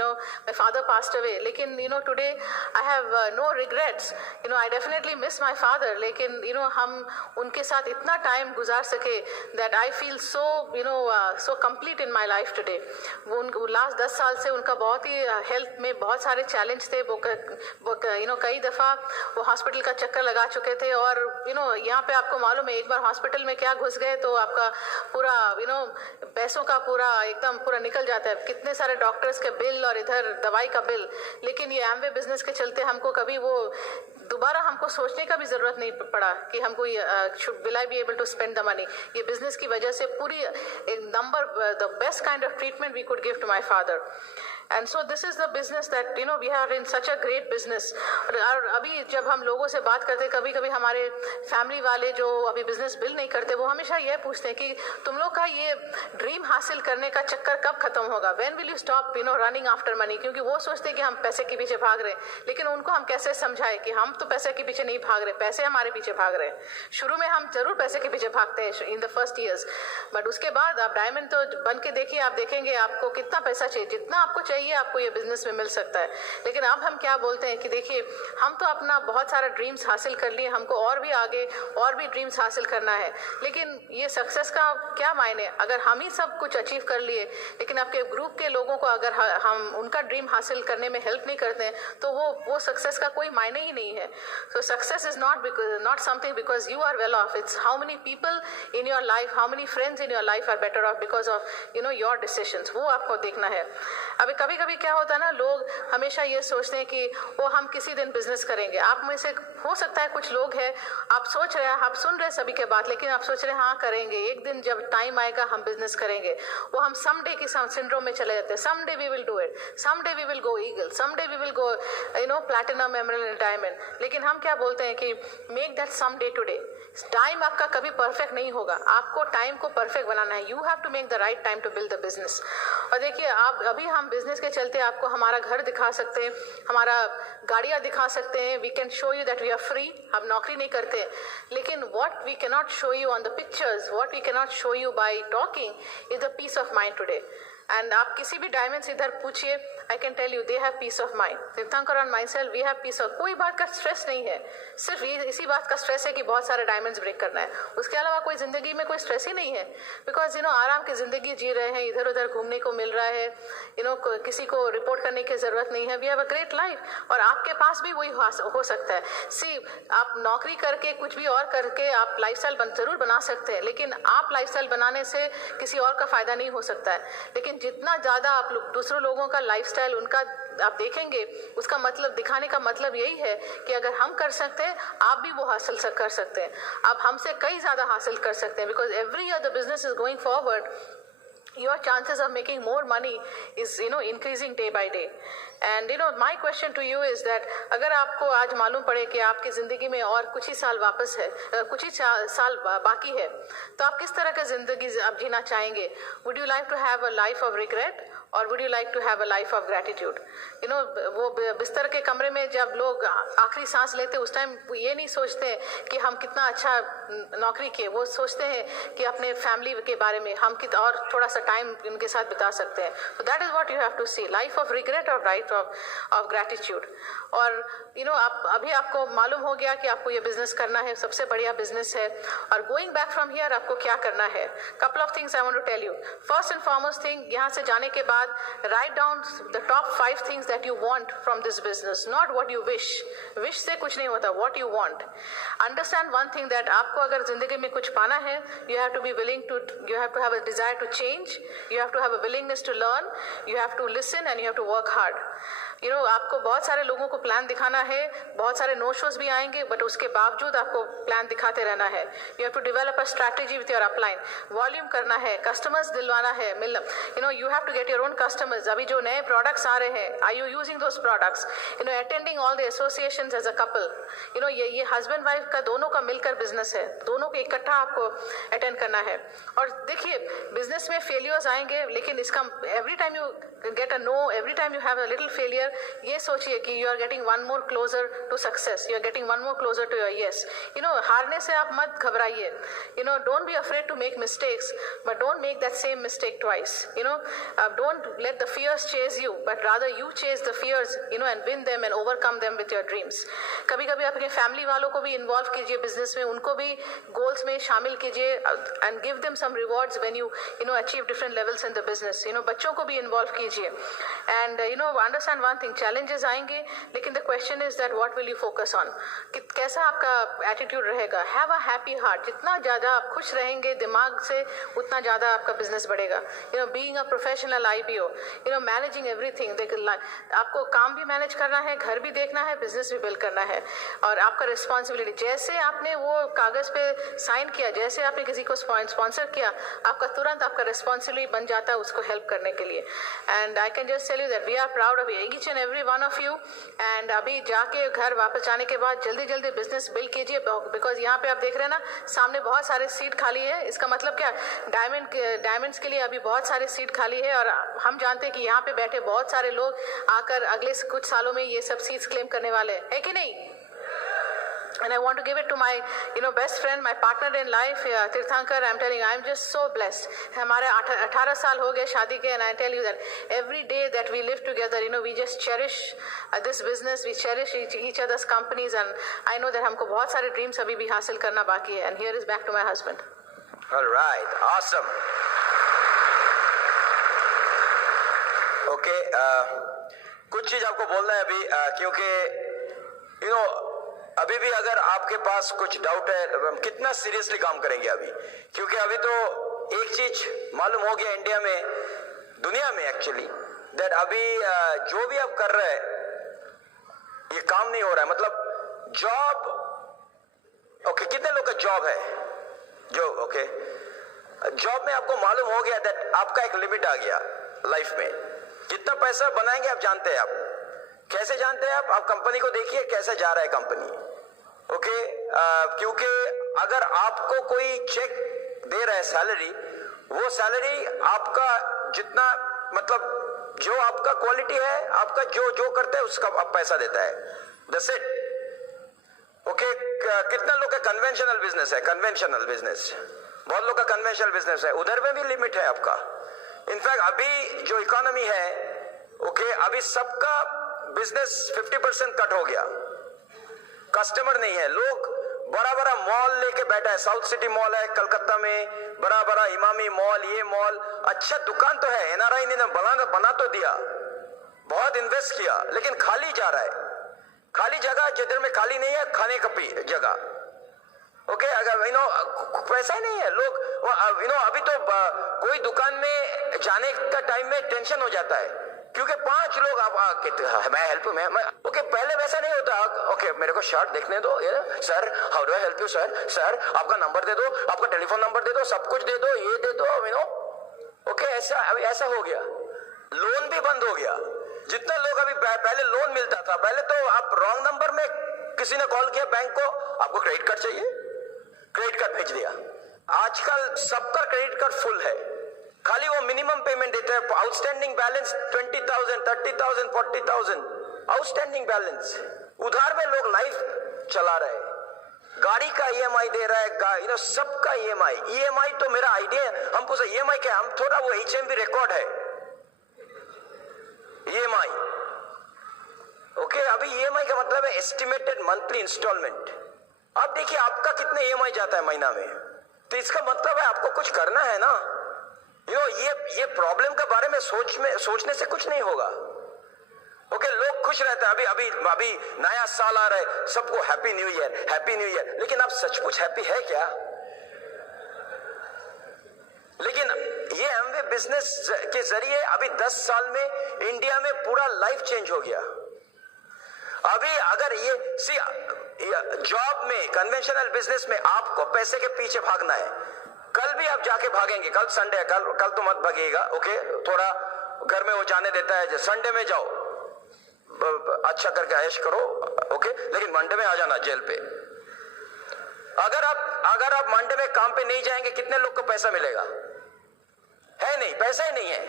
फादर पास्ड अवे, लेकिन today I have no regrets. I definitely miss my father, लेकिन हम उनके साथ इतना टाइम गुजार सके that I feel so complete in my life today। वो लास्ट 10 साल से उनका बहुत ही हेल्थ में बहुत सारे चैलेंज थे। वो कई दफ़ा वो हॉस्पिटल का चक्कर लगा चुके थे, और यहाँ पे आपको मालूम है एक बार हॉस्पिटल में क्या घुस गए तो आपका पूरा पैसों का पूरा निकल जाता है, कितने सारे डॉक्टर्स के बिल और इधर दवाई का बिल। लेकिन ये एमवे बिजनेस के चलते हमको कभी वो दोबारा हमको सोचने का भी ज़रूरत नहीं पड़ा कि हमको will I be able to spend the money. ये बिजनेस की वजह से पूरी एक the best kind of treatment we could give to my father. And so this is the business that we are in such a great business. और अभी जब हम लोगों से बात करते, कभी कभी हमारे फैमिली वाले जो अभी बिजनेस बिल नहीं करते, वो हमेशा यह पूछते हैं कि तुम लोग का ये ड्रीम हासिल करने का चक्कर कब खत्म होगा, when will you stop running after money. क्योंकि वो सोचते हैं कि हम पैसे के पीछे भाग रहे हैं, लेकिन उनको हम कैसे समझाएं कि हम तो पैसे के पीछे नहीं भाग रहे, पैसे हमारे पीछे भाग रहे हैं। शुरू में हम जरूर पैसे के पीछे भागते हैं in the first years, but उसके बाद आप डायमंड तो बन के देखिए, आप देखेंगे आपको कितना पैसा चाहिए, जितना आपको चाहिए आपको ये बिजनेस में मिल सकता है। लेकिन अब हम क्या बोलते हैं कि देखिए हम तो अपना बहुत सारा ड्रीम्स हासिल कर लिए, हमको और भी आगे और भी ड्रीम्स हासिल करना है। लेकिन ये सक्सेस का क्या मायने अगर हम ही सब कुछ अचीव कर लिए, लेकिन आपके ग्रुप के लोगों को अगर हम उनका ड्रीम हासिल करने में हेल्प नहीं करते हैं, तो वो सक्सेस का कोई मायने ही नहीं है। So success is not something because you are well off. It's how many people in your life, how many friends in your life are better off because of your decisions. वो आपको देखना है। अभी कभी कभी क्या होता है ना, लोग हमेशा ये सोचते हैं कि वो हम किसी दिन बिजनेस करेंगे। आप में से हो सकता है कुछ लोग हैं, आप सोच रहे हैं, आप सुन रहे हैं सभी के बात, लेकिन आप सोच रहे हैं हाँ करेंगे, एक दिन जब टाइम आएगा हम बिजनेस करेंगे। वो हम समडे की सिंड्रोम में चले जाते हैं। Someday we will do it, someday we will go eagle, someday we will go platinum, emerald, diamond. लेकिन हम क्या बोलते हैं कि make that someday today. Time आपका कभी परफेक्ट नहीं होगा, आपको टाइम को परफेक्ट बनाना है। You have to make the right time to build the business. और देखिए आप अभी हम बिजनेस के चलते आपको हमारा घर दिखा सकते हैं, हमारा गाड़ियाँ दिखा सकते हैं, we can show you that we are free. हम नौकरी नहीं करते, लेकिन what we can not show you on the pictures, what we can not show you by talking is the peace of mind today. And आप किसी भी diamonds इधर पूछिए, I can tell you they have peace of mind. Tirthankar और myself we have peace of, कोई बात का stress नहीं है, सिर्फ ये इसी बात का स्ट्रेस है कि बहुत सारे डायमंड्स ब्रेक करना है। उसके अलावा कोई जिंदगी में कोई स्ट्रेस ही नहीं है, बिकॉज आराम की जिंदगी जी रहे हैं, इधर उधर घूमने को मिल रहा है, किसी को रिपोर्ट करने की जरूरत नहीं है। We have a great life. और आपके पास भी वही हो सकता है। सी आप नौकरी करके कुछ भी और करके आप लाइफस्टाइल जरूर बना सकते हैं, लेकिन आप लाइफस्टाइल बनाने से किसी और का फायदा नहीं हो सकता है। लेकिन जितना ज्यादा आप दूसरों लोगों का लाइफस्टाइल उनका आप देखेंगे, उसका मतलब दिखाने का मतलब यही है कि अगर हम कर सकते हैं आप भी वो हासिल कर सकते हैं, आप हमसे कई ज्यादा हासिल कर सकते हैं। Because every year the business is going forward, your chances of making more money is increasing day by day. And my question to you is that अगर आपको आज मालूम पड़े कि आपकी जिंदगी में और कुछ ही साल वापस है, कुछ ही साल बाकी है, तो आप किस तरह की जिंदगी आप जीना चाहेंगे? Would you like to have a life of regret और would you like to have a life of gratitude? You know, वो बिस्तर के कमरे में जब लोग आखिरी सांस लेते उस टाइम ये नहीं सोचते कि हम कितना अच्छा नौकरी किए, वो सोचते हैं कि अपने फैमिली के बारे में हम कितना और थोड़ा सा टाइम उनके साथ बिता सकते हैं. तो that is what you have to see, life of regret और लाइफ ऑफ ग्रैटिट्यूड. और यू नो, आप अभी आपको मालूम हो गया कि आपको ये बिजनेस करना है, सबसे बढ़िया बिजनेस है. और गोइंग बैक फ्रॉम हियर आपको क्या करना है? Couple of things I want to tell you. First and foremost thing, यहाँ से जाने के बाद write down the top 5 things that you want from this business, not what you wish. Wish से कुछ नहीं होता, what you want. Understand one thing, that आपको अगर जिंदगी में कुछ पाना है, you have to be willing to, you have to have a desire to change, you have to have a willingness to learn, you have to listen and you have to work hard. You know, आपको बहुत सारे लोगों को plan दिखाना है, बहुत सारे no shows भी आएंगे, बट उसके बावजूद आपको प्लान दिखाते रहना है. You have to develop a strategy with your upline. Volume करना है, कस्टमर्स दिलवाना है, you know, you have to get your own customers. अभी जो नए प्रोडक्ट्स आ रहे हैं, are you using those products? You know, attending all the associations as a couple. You know, ये हस्बैंड वाइफ का दोनों का मिलकर बिजनेस है, दोनों को इकट्ठा आपको अटेंड करना है. और देखिए, बिजनेस में फेलियर्स आएंगे, लेकिन इसका every time you get a no, every time you have a little failure, ये सोचिए कि you are getting one more closer to success, you are getting one more closer to your yes. You know, हारने से आप मत घबराइए. You know, don't be afraid to make mistakes, but don't make that same mistake twice. You know, don't let the fears chase you, but rather you chase the fears, you know, and win them and overcome them with your dreams. कभी कभी अपने family वालों को भी involve कीजिए business में, उनको भी गोल्स में शामिल कीजिए and give them some rewards when you know achieve different levels in the business. You know, बच्चों को भी इन्वॉल्व कीजिए. And you know, understand one thing, challenges आएंगे, लेकिन the question is that what will you focus on, कि कैसा आपका attitude रहेगा. Have a happy heart. जितना ज़्यादा आप खुश रहेंगे दिमाग से, उतना ज़्यादा आपका बिजनेस बढ़ेगा. You know, being a professional IPO, you know, managing everything. आपको काम भी मैनेज करना है, घर भी देखना है, बिजनेस भी बिल्ड करना है, और आपका रिस्पॉन्सिबिलिटी. जैसे आपने वो कागज पे साइन किया, जैसे आपने किसी को स्पॉन्सर किया, आपका तुरंत आपका रिस्पॉन्सिबिलिटी बन जाता है उसको हेल्प करने के लिए. And I can just tell you that we are proud of each and every one of you. And अभी जाके घर वापस जाने के बाद जल्दी बिजनेस बिल्ड कीजिए, बिकॉज यहाँ पे आप देख रहे हैं ना, सामने बहुत सारे सीट खाली है. इसका मतलब क्या, डायमंड्स के लिए अभी बहुत सारे सीट खाली है, और हम जानते हैं कि यहाँ पे बैठे बहुत सारे लोग आकर अगले कुछ सालों में ये सब सीट्स क्लेम करने वाले हैं, कि नहीं? And I want to give it to my, you know, best friend, my partner in life, Tirthankar. I'm telling you, I'm just so blessed. हमारे 18 साल हो गए शादी के, and I tell you that every day that we live together, you know, we just cherish this business, we cherish each other's companies, and I know that हमको बहुत सारे dreams अभी भी हासिल करना बाकी है. And here is back to my husband. All right, awesome. Okay, कुछ चीज आपको बोलना है अभी, क्योंकि you know, अभी भी अगर आपके पास कुछ डाउट है, कितना सीरियसली काम करेंगे अभी, क्योंकि अभी तो एक चीज मालूम हो गया इंडिया में, दुनिया में एक्चुअली, दैट अभी जो भी आप कर रहे हैं ये काम नहीं हो रहा है. मतलब जॉब, ओके, कितने लोग का जॉब है जो, ओके, जॉब में आपको मालूम हो गया दैट आपका एक लिमिट आ गया लाइफ में. कितना पैसा बनाएंगे आप जानते हैं? आप कैसे जानते हैं? आप कंपनी को देखिए कैसे जा रहा है कंपनी, ओके. क्योंकि अगर आपको कोई चेक दे रहा है सैलरी, वो सैलरी आपका जितना, मतलब जो आपका क्वालिटी है, आपका जो करता है उसका आप पैसा देता है. That's it. ओके, कितना लोग का कन्वेंशनल बिजनेस है, कन्वेंशनल बिजनेस, बहुत लोग का कन्वेंशनल बिजनेस है, उधर में भी लिमिट है आपका. इनफैक्ट अभी जो इकोनॉमी है, ओके, अभी सबका बिजनेस 50% कट हो गया. कस्टमर नहीं है, लोग बड़ा मॉल लेके बैठा है. साउथ सिटी मॉल है कलकत्ता में, बड़ा इमामी मॉल, ये मॉल, अच्छा दुकान तो है, NRI ने बना तो दिया, बहुत इन्वेस्ट किया, लेकिन खाली जा रहा है. खाली जगह जिधर में खाली नहीं है, खाने का जगह, ओके. अगर पैसा ही नहीं है, लोग अभी तो कोई दुकान में जाने का टाइम में टेंशन हो जाता है, क्योंकि 5 लोग मैं हेल्प मैं ओके. पहले वैसा नहीं होता. ओके, मेरे को शर्ट देखने दो, sir how do I help you, sir आपका नंबर दे दो, आपका टेलीफोन नंबर दे दो, सब कुछ दे दो, ये दे दो, ओके. ऐसा हो गया. लोन भी बंद हो गया. जितना लोग अभी पहले लोन मिलता था, पहले तो आप रॉन्ग नंबर में किसी ने कॉल किया बैंक को, आपको क्रेडिट कार्ड चाहिए, क्रेडिट कार्ड भेज दिया. आजकल सबका क्रेडिट कार्ड फुल है. खाली वो मिनिमम पेमेंट देते हैं, आउटस्टैंडिंग बैलेंस 20,000, 30,000, 40,000 आउटस्टैंडिंग बैलेंस। उधार में लोग लाइफ चला रहे हैं, गाड़ी का ईएमआई दे रहा है, सबका ईएमआई तो मेरा आइडिया, हम पूछे ईएमआई क्या, हम थोड़ा वो HMV रिकॉर्ड है ईएमआई। ओके, अभी ईएमआई का मतलब है एस्टिमेटेड मंथली इंस्टॉलमेंट। आप देखिए आपका कितने ईएमआई जाता है महीना में, तो इसका मतलब है आपको कुछ करना है ना। ये प्रॉब्लम के बारे में सोचने से कुछ नहीं होगा। ओके, लोग खुश रहते हैं, अभी नया साल आ रहा है, सबको हैप्पी न्यू ईयर, लेकिन आप सचमुच हैप्पी है क्या? लेकिन ये एमवे बिजनेस के जरिए अभी 10 साल में इंडिया में पूरा लाइफ चेंज हो गया। अभी अगर जॉब में, कन्वेंशनल बिजनेस में आपको पैसे के पीछे भागना है, कल भी आप जाके भागेंगे, कल संडे है, कल तो मत भागिएगा। ओके, थोड़ा घर में वो जाने देता है, संडे में जाओ, अच्छा करके ऐश करो। ओके, लेकिन मंडे में आ जाना जेल पे। अगर आप मंडे में काम पे नहीं जाएंगे, कितने लोग को पैसा मिलेगा? है नहीं, पैसा ही नहीं है।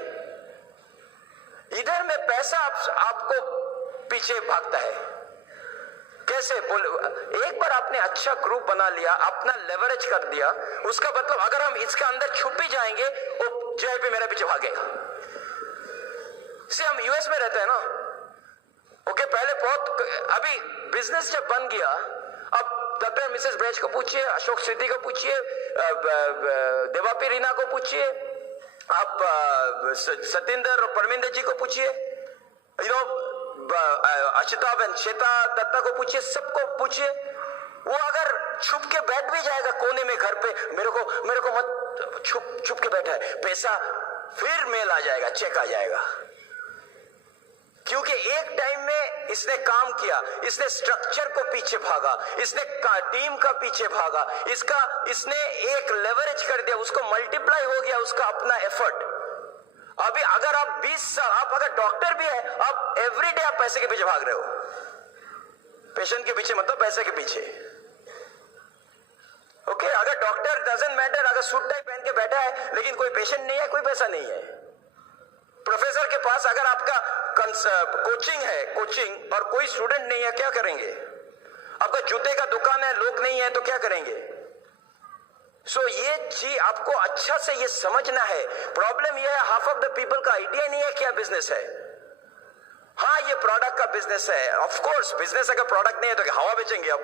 इधर में पैसा आपको पीछे भागता है। कैसे बोल, एक बार आपने अच्छा ग्रुप बना लिया, अपना लेवरेज कर दिया, उसका मतलब अगर हम इसके अंदर छुप भी जाएंगे, वो जेल पे मेरे पीछे भागेगा। हम यूएस में रहते हैं ना। ओके, पहले बहुत, अभी बिजनेस जब बन गया, अब डॉक्टर मिसेस ब्रेज को पूछिए, अशोक सिद्धि को पूछिए, देवापी रीना को पूछिए, आप सत्येंद्र और परमिंदर जी को पूछिए, अचिताभ एंड श्वेता दत्ता को पूछिए, सबको पूछिए। वो अगर छुप के बैठ भी जाएगा कोने में घर पे, मेरे को मत छुप के बैठा है, पैसा फिर मेल आ जाएगा, चेक आ जाएगा। क्योंकि एक टाइम में इसने काम किया, इसने स्ट्रक्चर को पीछे भागा, इसने टीम का पीछे भागा, इसने एक लेवरेज कर दिया, उसको मल्टीप्लाई हो गया उसका अपना एफर्ट। अभी अगर आप 20 साल, आप अगर डॉक्टर भी है, आप एवरीडे आप पैसे के पीछे भाग रहे हो, पेशेंट के पीछे मतलब पैसे के पीछे। ओके, अगर डॉक्टर डजंट मैटर, अगर सूट टाई पहन के बैठा है लेकिन कोई पेशेंट नहीं है, कोई पैसा नहीं है। प्रोफेसर के पास अगर आपका कोचिंग और कोई स्टूडेंट नहीं है, क्या करेंगे? आपका जूते का दुकान है, लोग नहीं है, तो क्या करेंगे? ये चीज आपको अच्छा से ये समझना है। प्रॉब्लम ये है, हाफ ऑफ द पीपल का आइडिया नहीं है क्या बिजनेस है। हाँ, ये प्रोडक्ट का बिजनेस है, ऑफ कोर्स बिजनेस, अगर प्रोडक्ट नहीं है तो हवा बेचेंगे आप।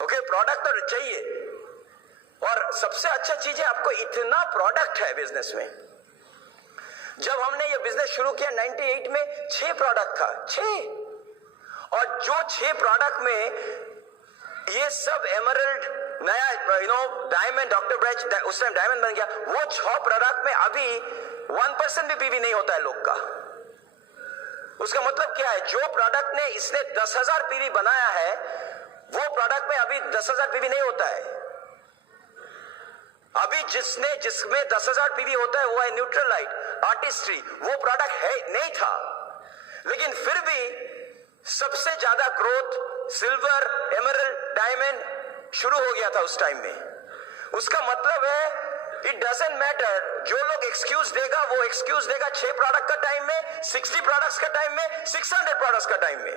ओके, प्रोडक्ट तो चाहिए, और सबसे अच्छा चीज है आपको इतना प्रोडक्ट है बिजनेस में। जब हमने ये बिजनेस शुरू किया 98 में 6 प्रोडक्ट था, 6, और जो 6 प्रोडक्ट में ये सब एमरल्ड, नया डायमंड, डॉक्टर ब्रेच उस टाइम डायमंड बन गया, वो 6 प्रोडक्ट में अभी 1% भी पीवी नहीं होता है लोग का। उसका मतलब क्या है? जो प्रोडक्ट ने इसने 10,000 पीवी बनाया है, वो प्रोडक्ट में अभी 10,000 पीवी नहीं होता है। अभी जिसमें 10,000 पीवी होता है वो है न्यूट्रलाइट, आर्टिस्ट्री, वो प्रोडक्ट है नहीं था, लेकिन फिर भी सबसे ज्यादा ग्रोथ सिल्वर, एमरल्ड, डायमंड शुरू हो गया था उस टाइम में। उसका मतलब है इट डजंट मैटर, जो लोग एक्सक्यूज देगा वो एक्सक्यूज देगा 6 प्रोडक्ट का टाइम में, 60 प्रोडक्ट्स का टाइम में, 600 प्रोडक्ट्स का टाइम में।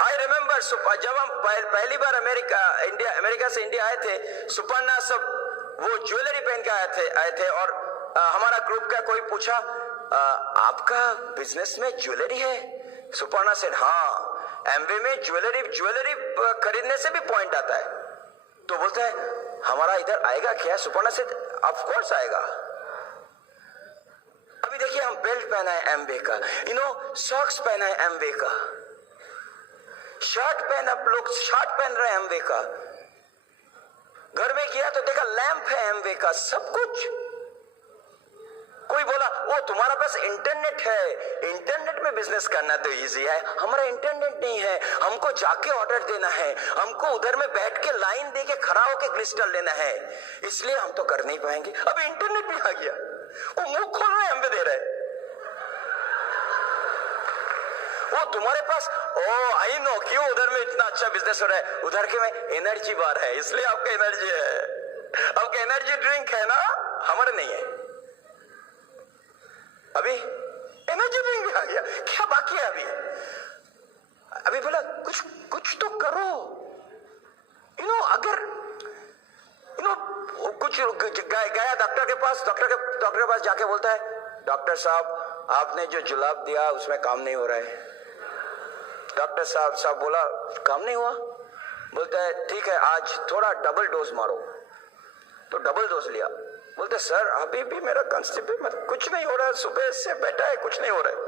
आई रिमेंबर जब हम पहली बार अमेरिका से इंडिया आए थे, सुपर्णा सब वो ज्वेलरी पहन के आए थे, और हमारा ग्रुप का कोई पूछा, आपका बिजनेस में ज्वेलरी है? सुपर्णा सेड, हाँ, एमवे में ज्वेलरी खरीदने से भी पॉइंट आता है। तो बोलता है हमारा इधर आएगा क्या? सुपर्णा सेड, ऑफ कोर्स आएगा। अभी देखिए हम बेल्ट पहना है एमवे का, सॉक्स पहना है एमवे का, शर्ट पहन रहे हैं एमवे का, घर में किया तो देखा लैंप है एमवे का, सब कुछ। कोई बोला वो तुम्हारा पास इंटरनेट है, इंटरनेट में बिजनेस करना तो इजी है, हमारा इंटरनेट नहीं है, हमको जाके ऑर्डर देना है, हमको उधर में बैठ के लाइन दे के खड़ा होके क्रिस्टल लेना है, इसलिए हम तो कर नहीं पाएंगे। अभी इंटरनेट भी आ गया, वो मुंह खोल रहे एमवे दे रहे। वो तुम्हारे पास, ओ आई नो क्यों उधर में इतना अच्छा बिजनेस हो रहा है, उधर के में एनर्जी बार है इसलिए आपका एनर्जी है। आपका एनर्जी ड्रिंक है ना, हमारे नहीं है। अभी एनर्जी ड्रिंक भी आ गया, क्या बाकी है अभी? अभी बोला कुछ तो करो, अगर कुछ गया डॉक्टर के पास, डॉक्टर के पास जाके बोलता है, डॉक्टर साहब आपने जो जुलाब दिया उसमें काम नहीं हो रहा है। डॉक्टर साहब बोला काम नहीं हुआ, बोलता है ठीक है आज थोड़ा डबल डोज मारो। तो डबल डोज लिया, बोलते सर अभी भी मेरा कॉन्स्टिपेशन मतलब कुछ नहीं हो रहा है, सुबह से बैठा है कुछ नहीं हो रहा है।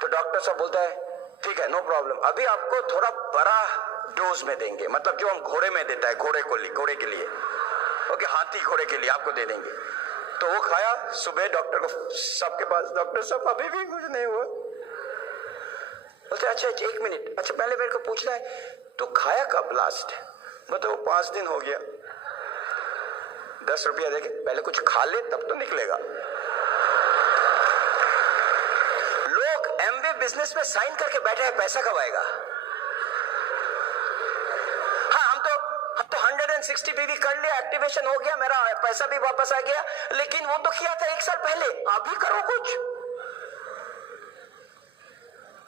तो डॉक्टर साहब बोलता है ठीक है नो प्रॉब्लम, अभी आपको थोड़ा बड़ा डोज में देंगे, मतलब जो हम घोड़े में देता है घोड़े के लिए, ओके हाथी घोड़े के लिए आपको दे देंगे। तो वो खाया, सुबह डॉक्टर को सबके पास, डॉक्टर साहब अभी भी कुछ नहीं हुआ। बोलते अच्छा 1 मिनट, अच्छा पहले मेरे को पूछना है तो खाया कब लास्ट? बताओ 5 दिन हो गया। 10 रुपया देके पहले कुछ खा ले तब तो निकलेगा। लोग एमवे बिजनेस में साइन करके बैठे हैं, पैसा कब आएगा? हाँ हम तो 160 पीवी कर लिया, एक्टिवेशन हो गया, मेरा पैसा भी वापस आ गया, लेकिन वो तो किया था 1 साल पहले, अभी करो कुछ।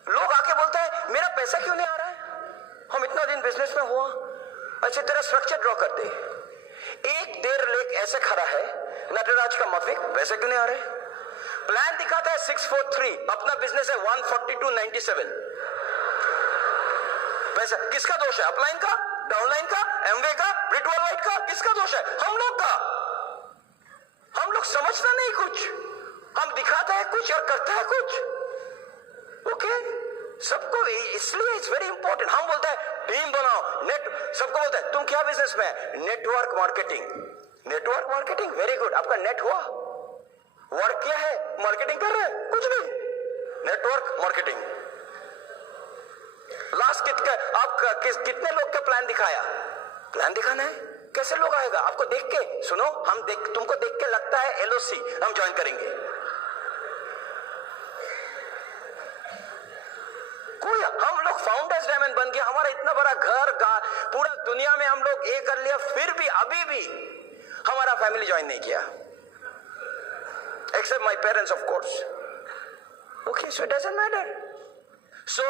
लोग आके बोलते हैं मेरा पैसा क्यों नहीं आ रहा है, हम इतना दिन बिजनेस में हुआ। अच्छा तेरा स्ट्रक्चर ड्रॉ करते, एक देर लेक ऐसे खड़ा है नटराज का मफिक, पैसे क्यों नहीं आ रहे? प्लान दिखाता है 643, अपना बिजनेस है 14297। पैसा किसका दोष है? अपलाइन का, डाउनलाइन का, एमवे का, ब्रिट वर्ल्डवाइड का? किसका दोष है? हम लोग का। हम लोग समझना नहीं कुछ, हम दिखाता है कुछ और करता है कुछ। ओके सबको, इसलिए इट्स वेरी इंपॉर्टेंट। हम बोलते हैं टीम बनाओ, नेट, सबको बोलते हैं तुम क्या बिजनेस में है? Network marketing. Network marketing very good, आपका नेट हुआ, वर्क क्या है? मार्केटिंग कर रहे हैं, कुछ नहीं, नेटवर्क मार्केटिंग। लास्ट कितने लोग का प्लान दिखाया? प्लान दिखाना है, कैसे लोग आएगा? आपको देख के, सुनो तुमको देख के लगता है एलओसी हम ज्वाइन करेंगे, कोई हम लोग फाउंडर्स डायमंड बन गया, हमारा इतना बड़ा घर पूरा दुनिया में हम लोग ये कर लिया, फिर भी अभी भी हमारा फैमिली ज्वाइन नहीं किया, except my parents of course. Okay so it doesn't matter. So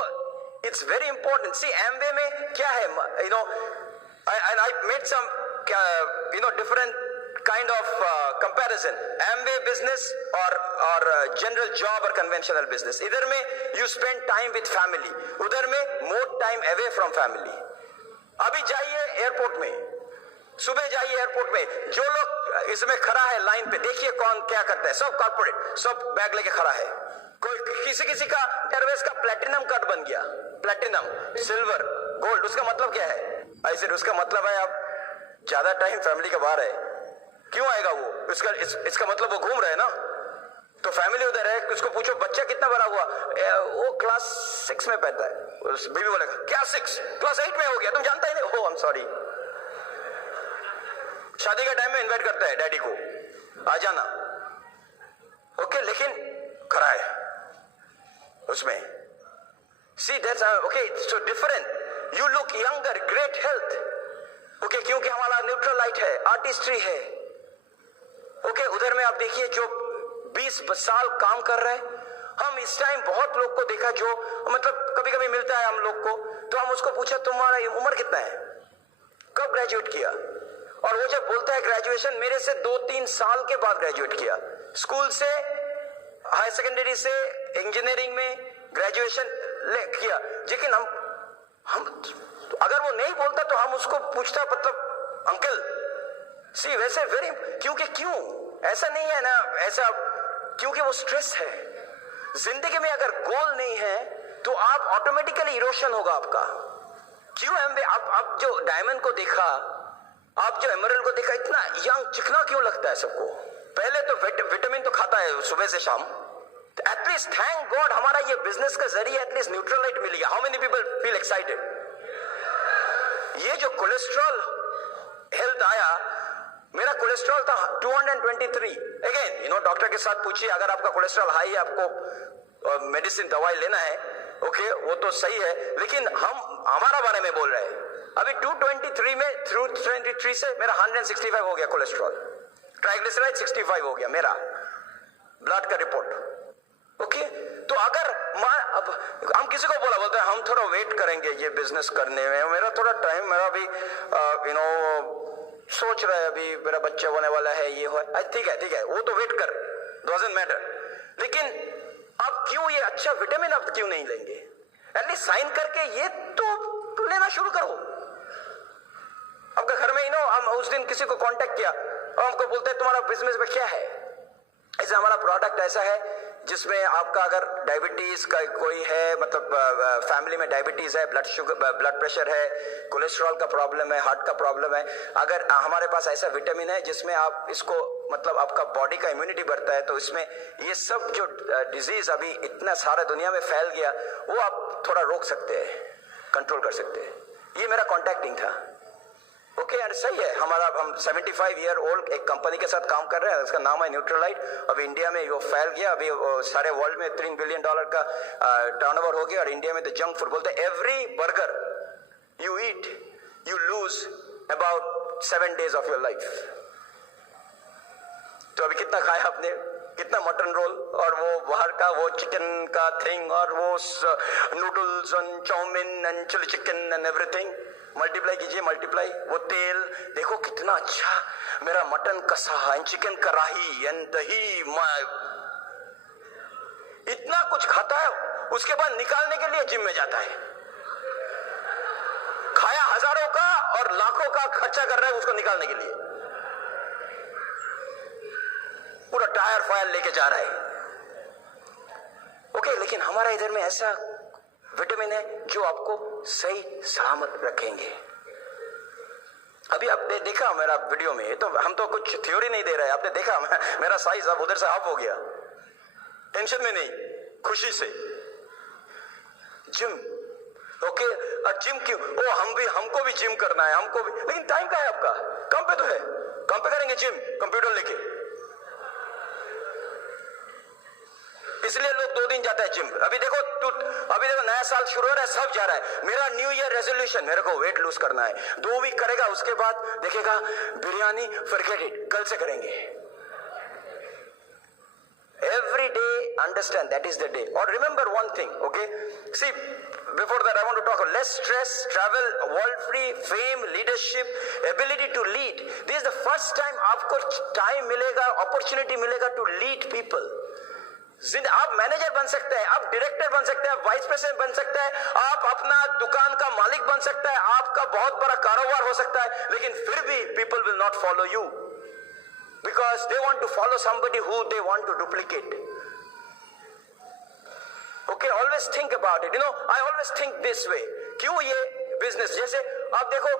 it's very important. See Amway में क्या है, I made some different kind of comparison, Amway business or general job or conventional business. इधर में you spend time with family, उधर में more time away from family. अभी जाइए airport में, सुबह जाइए एयरपोर्ट में, जो लोग इसमें खड़ा है लाइन पे, देखिए कौन क्या करता है, सब कॉर्पोरेट, सब बैग लेके खड़ा है। कोई किसी का एयरवेज का प्लेटिनम कार्ड बन गया, प्लेटिनम, सिल्वर, गोल्ड, उसका मतलब क्या है? ऐसे उसका मतलब है आप ज्यादा टाइम फैमिली के बाहर है। क्यों आएगा वो? इसका मतलब वो घूम रहे हैं ना, तो फैमिली उधर है। उसको पूछो बच्चा कितना बड़ा हुआ, वो क्लास 6 में पढ़ता है, बेबी बोलेगा क्या 6? क्लास 8 में हो गया, तुम जानता ही नहीं। I am sorry. शादी का टाइम में इन्वाइट करता है डैडी को, आ जाना, ओके, लेकिन खड़ा है उसमें। See that's okay, so different. You look younger, great health, okay, क्योंकि हमारा न्यूट्रल लाइट है, आर्टिस्ट्री है, ओके। उधर में आप देखिए जो 20 साल काम कर रहे हैं। हम इस टाइम बहुत लोग को देखा जो मतलब कभी कभी मिलता है हम लोग को, तो हम उसको पूछा तुम्हारा उम्र कितना है, कब ग्रेजुएट किया, और वो जब बोलता है ग्रेजुएशन, मेरे से 2-3 साल के बाद ग्रेजुएट किया, स्कूल से, हायर सेकेंडरी से, इंजीनियरिंग में ग्रेजुएशन किया। लेकिन हम अगर वो नहीं बोलता तो हम उसको पूछता, मतलब अंकल सी वैसे वेरी, क्यों ऐसा नहीं है ना, ऐसा क्योंकि वो स्ट्रेस है। जिंदगी में अगर गोल नहीं है तो आप ऑटोमेटिकली इरोशन होगा आपका। क्यों आप जो डायमंड को देखा, आप जो एमरल्ड को देखा, इतना यंग चिकना क्यों लगता है सबको? पहले तो विटामिन तो खाता है सुबह से शाम, एटलीस्ट थैंक गॉड हमारा ये बिजनेस का जरिए एटलीस्ट न्यूट्रल लाइट मिल गया। How many people feel excited? ये जो कोलेस्ट्रॉल हेल्थ आया, मेरा कोलेस्ट्रॉल था 223। अगेन डॉक्टर के साथ पूछिए, अगर आपका कोलेस्ट्रॉल हाई है, आपको मेडिसिन दवाई लेना है, ओके वो तो सही है, लेकिन हम हमारा बारे में बोल रहे हैं। अभी 223 में 223 से मेरा 165 हो गया कोलेस्ट्रॉल, ट्राइग्लिसराइड 65 हो गया मेरा ब्लड का रिपोर्ट। ओके तो अगर अब हम किसी को बोलते हैं हम थोड़ा वेट करेंगे ये बिजनेस करने में, मेरा थोड़ा टाइम, मेरा भी सोच रहा है, अभी मेरा बच्चा होने वाला है, ये हो, ठीक है वो तो वेट कर, डजंट मैटर। लेकिन आप क्यों ये अच्छा विटामिन आप क्यों नहीं लेंगे? एटलीस्ट साइन करके ये तो लेना शुरू करो। आपका घर में हम उस दिन किसी को कांटेक्ट किया और हमको बोलते हैं तुम्हारा बिजनेस में क्या है? ऐसे हमारा प्रोडक्ट ऐसा है जिसमें आपका अगर डायबिटीज का कोई है, मतलब फैमिली में डायबिटीज है, ब्लड प्रेशर है, कोलेस्ट्रॉल का प्रॉब्लम है, हार्ट का प्रॉब्लम है, अगर हमारे पास ऐसा विटामिन है जिसमें आप इसको मतलब आपका बॉडी का इम्यूनिटी बढ़ता है, तो इसमें ये सब जो डिजीज अभी इतना सारा दुनिया में फैल गया वो आप थोड़ा रोक सकते हैं, कंट्रोल कर सकते हैं। ये मेरा कॉन्टैक्टिंग था। ओके एंड सही है, हम 75 ईयर ओल्ड एक कंपनी के साथ काम कर रहे हैं, उसका नाम है न्यूट्रलाइट। अभी इंडिया में वो फैल गया, अभी सारे वर्ल्ड में $3 बिलियन का टर्नओवर हो गया। और इंडिया में तो जंक फूड बोलते हैं, every burger you eat you lose about 7 days of your life. तो अभी कितना खाया आपने, कितना मटन रोल और वो बाहर का वो चिकन का थिंग और वो noodles and chow mein and chilli chicken and everything, multiply कीजिए, मल्टीप्लाई। वो तेल देखो कितना अच्छा, मेरा मटन कसा एंड चिकन कढ़ाई एंड दही, इतना कुछ खाता है, उसके बाद निकालने के लिए जिम में जाता है। खाया हजारों का और लाखों का खर्चा कर रहा है उसको निकालने के लिए, पूरा टायर फायर लेके जा रहा है। ओके लेकिन हमारा इधर में ऐसा विटामिन है जो आपको सही सलामत रखेंगे। अभी आपने देखा मेरा वीडियो में, तो हम तो कुछ थ्योरी नहीं दे रहे, आपने देखा मेरा साइज अब उधर से अप हो गया, टेंशन में नहीं, खुशी से। जिम, ओके जिम क्यों? हमको भी जिम करना है, हमको भी, लेकिन टाइम का है आपका, कम पे तो है, कम पे करेंगे जिम कंप्यूटर लेके, इसलिए लोग 2 दिन जाता है जिम। अभी देखो नया साल शुरू हो रहा है, सब जा रहा है। मेरा न्यू ईयर रेजोल्यूशन, मेरे को वेट लूज करना है, 2 वीक करेगा, उसके बाद देखेगा बिरयानी, फॉरगेट इट, कल से करेंगे। Every day understand that is the day. Or remember one thing, okay? See, before that I want to talk about less stress, travel, world free, fame, leadership, ability to lead. This is the first time आपको time मिलेगा, opportunity मिलेगा to lead people. आप manager बन सकते हैं, आप director बन सकते हैं, आप वाइस प्रेसिडेंट बन सकते हैं, आप अपना दुकान का मालिक बन सकता है, आपका बहुत बड़ा कारोबार हो सकता है, लेकिन फिर भी people will not follow you because they want to follow somebody who they want to duplicate. Okay, always think about it. I always think this way. क्यों ये बिजनेस, जैसे आप देखो,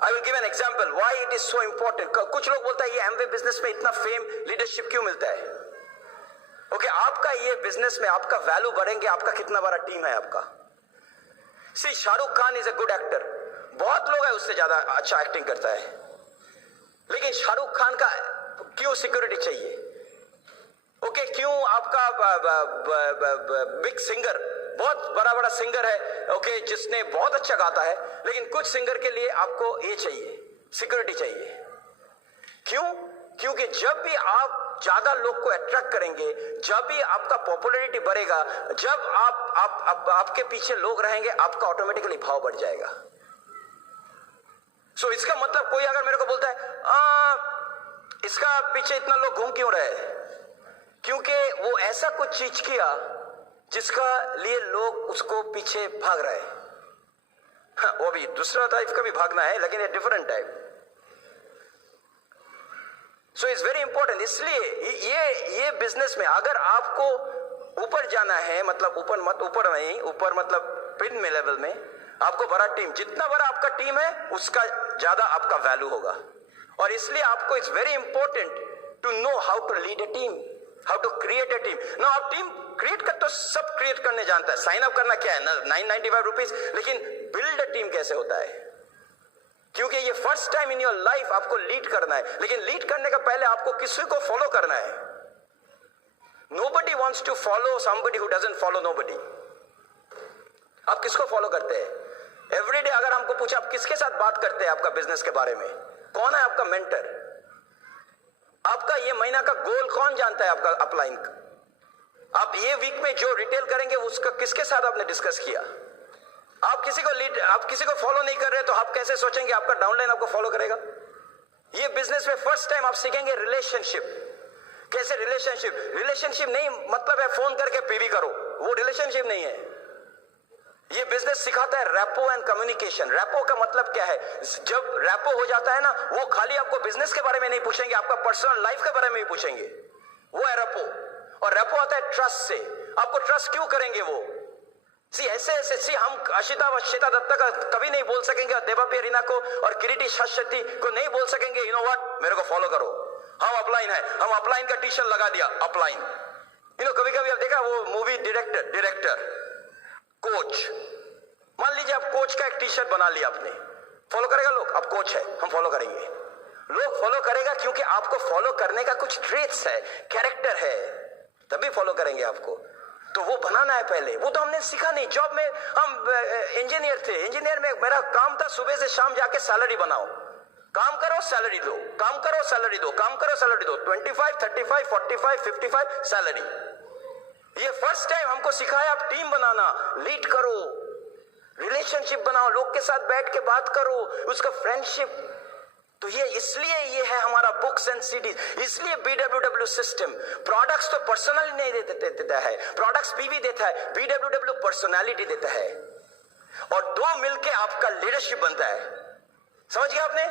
I will give an example why it is so important. कुछ लोग बोलता है ये एमवे बिजनेस में इतना फेम, लीडरशिप क्यों मिलता है? ओके आपका ये बिजनेस में आपका वैल्यू बढ़ेंगे, आपका कितना बड़ा टीम है आपका। See Shahrukh Khan is a good actor, बहुत लोग है उससे ज्यादा अच्छा एक्टिंग करता है, लेकिन शाहरुख खान का क्यों सिक्योरिटी चाहिए? ओके क्यों आपका बिग सिंगर, बहुत बड़ा सिंगर है, ओके जिसने बहुत अच्छा गाता है, लेकिन कुछ सिंगर के लिए आपको ये चाहिए, सिक्योरिटी चाहिए। क्यों? क्योंकि जब भी आप ज्यादा लोग को अट्रैक्ट करेंगे, जब भी आपका पॉपुलैरिटी बढ़ेगा, जब आपके पीछे लोग रहेंगे, आपका ऑटोमेटिकली भाव बढ़ जाएगा। सो इसका मतलब कोई अगर मेरे को बोलता है इसका पीछे इतना लोग घूम क्यों रहे, क्योंकि वो ऐसा कुछ चीज किया जिसका लिए लोग उसको पीछे भाग रहे हैं। वो भी दूसरा टाइप का भी भागना है, लेकिन ये different type. So it's very important. इसलिए ये बिजनेस में अगर आपको ऊपर जाना है, मतलब ऊपर मतलब पिन में लेवल में, आपको बड़ा टीम, जितना बड़ा आपका टीम है उसका ज्यादा आपका वैल्यू होगा। और इसलिए आपको it's very important to know how to lead a team, how to create a team. No आप टीम क्रिएट कर तो सब क्रिएट करने जानता है, साइन अप करना क्या है ना, 995 रुपीज, लेकिन बिल्ड अ टीम कैसे होता है, क्योंकि ये first time in your life आपको लीड करना है। लेकिन लीड करने का पहले आपको किसी को फॉलो करना है। Nobody wants to follow somebody who doesn't follow nobody. आप किसको फॉलो करते हैं एवरीडे? अगर हमको पूछा आप किसके साथ बात करते हैं आपका बिजनेस के बारे में, कौन है आपका मेंटर? आपका ये महीना का गोल कौन जानता है आपका अपलाइन? आप ये वीक में जो रिटेल करेंगे उसका किसके साथ आपने डिस्कस किया? आप किसी को फॉलो नहीं कर रहे तो आप कैसे सोचेंगे आपका डाउनलाइन आपको फॉलो करेगा? ये बिजनेस में फर्स्ट टाइम आप सीखेंगे रिलेशनशिप। कैसे रिलेशनशिप नहीं मतलब है फोन करके पीवी करो, वो रिलेशनशिप नहीं है। ये बिजनेस सिखाता है रैपो एंड कम्युनिकेशन। रैपो का मतलब क्या है? जब रैपो हो जाता है ना, वो खाली आपको बिजनेस के बारे में नहीं पूछेंगे, आपका पर्सनल लाइफ के बारे में भी पूछेंगे। वो है रैपो। और रैपो आता है ट्रस्ट से। आपको ट्रस्ट क्यों करेंगे वो? ऐसे हम अशिता व श्वेता दत्ता का कभी नहीं बोल सकेंगे, देवापी रीना को और किरीटी शशती को नहीं बोल सकेंगे यू नो व्हाट मेरे को फॉलो करो, हम अपलाइन है, हम अपलाइन का टी शर्ट लगा दिया अपलाइन। कभी कभी आप देखा वो मूवी डायरेक्टर कोच, मान लीजिए आप कोच का एक टी शर्ट बना लिया आपने, फॉलो करेगा लोग? आप कोच है, हम फॉलो करेंगे। लोग फॉलो करेगा क्योंकि आपको फॉलो करने का कुछ ट्रेट्स है, कैरेक्टर है, तभी फॉलो करेंगे आपको। तो वो बनाना है पहले, वो तो हमने सीखा नहीं। जॉब में हम इंजीनियर थे, इंजीनियर में मेरा काम था सुबह से शाम जाके सैलरी बनाओ, काम करो सैलरी दो, काम करो सैलरी दो, काम करो सैलरी दो, 25, 35, 45, 55 सैलरी। ये फर्स्ट टाइम हमको सिखाया आप टीम बनाना, लीड करो, रिलेशनशिप बनाओ, लोग के साथ बैठ के बात करो, उसका फ्रेंडशिप। तो ये इसलिए ये है हमारा बुक्स एंड सीडीज, इसलिए BWW सिस्टम। प्रोडक्ट्स तो पर्सनली नहीं देता है, प्रोडक्ट्स पीवी देता है, BWW पर्सनालिटी देता है, और दो मिलके आपका लीडरशिप बनता है। समझ गया आपने?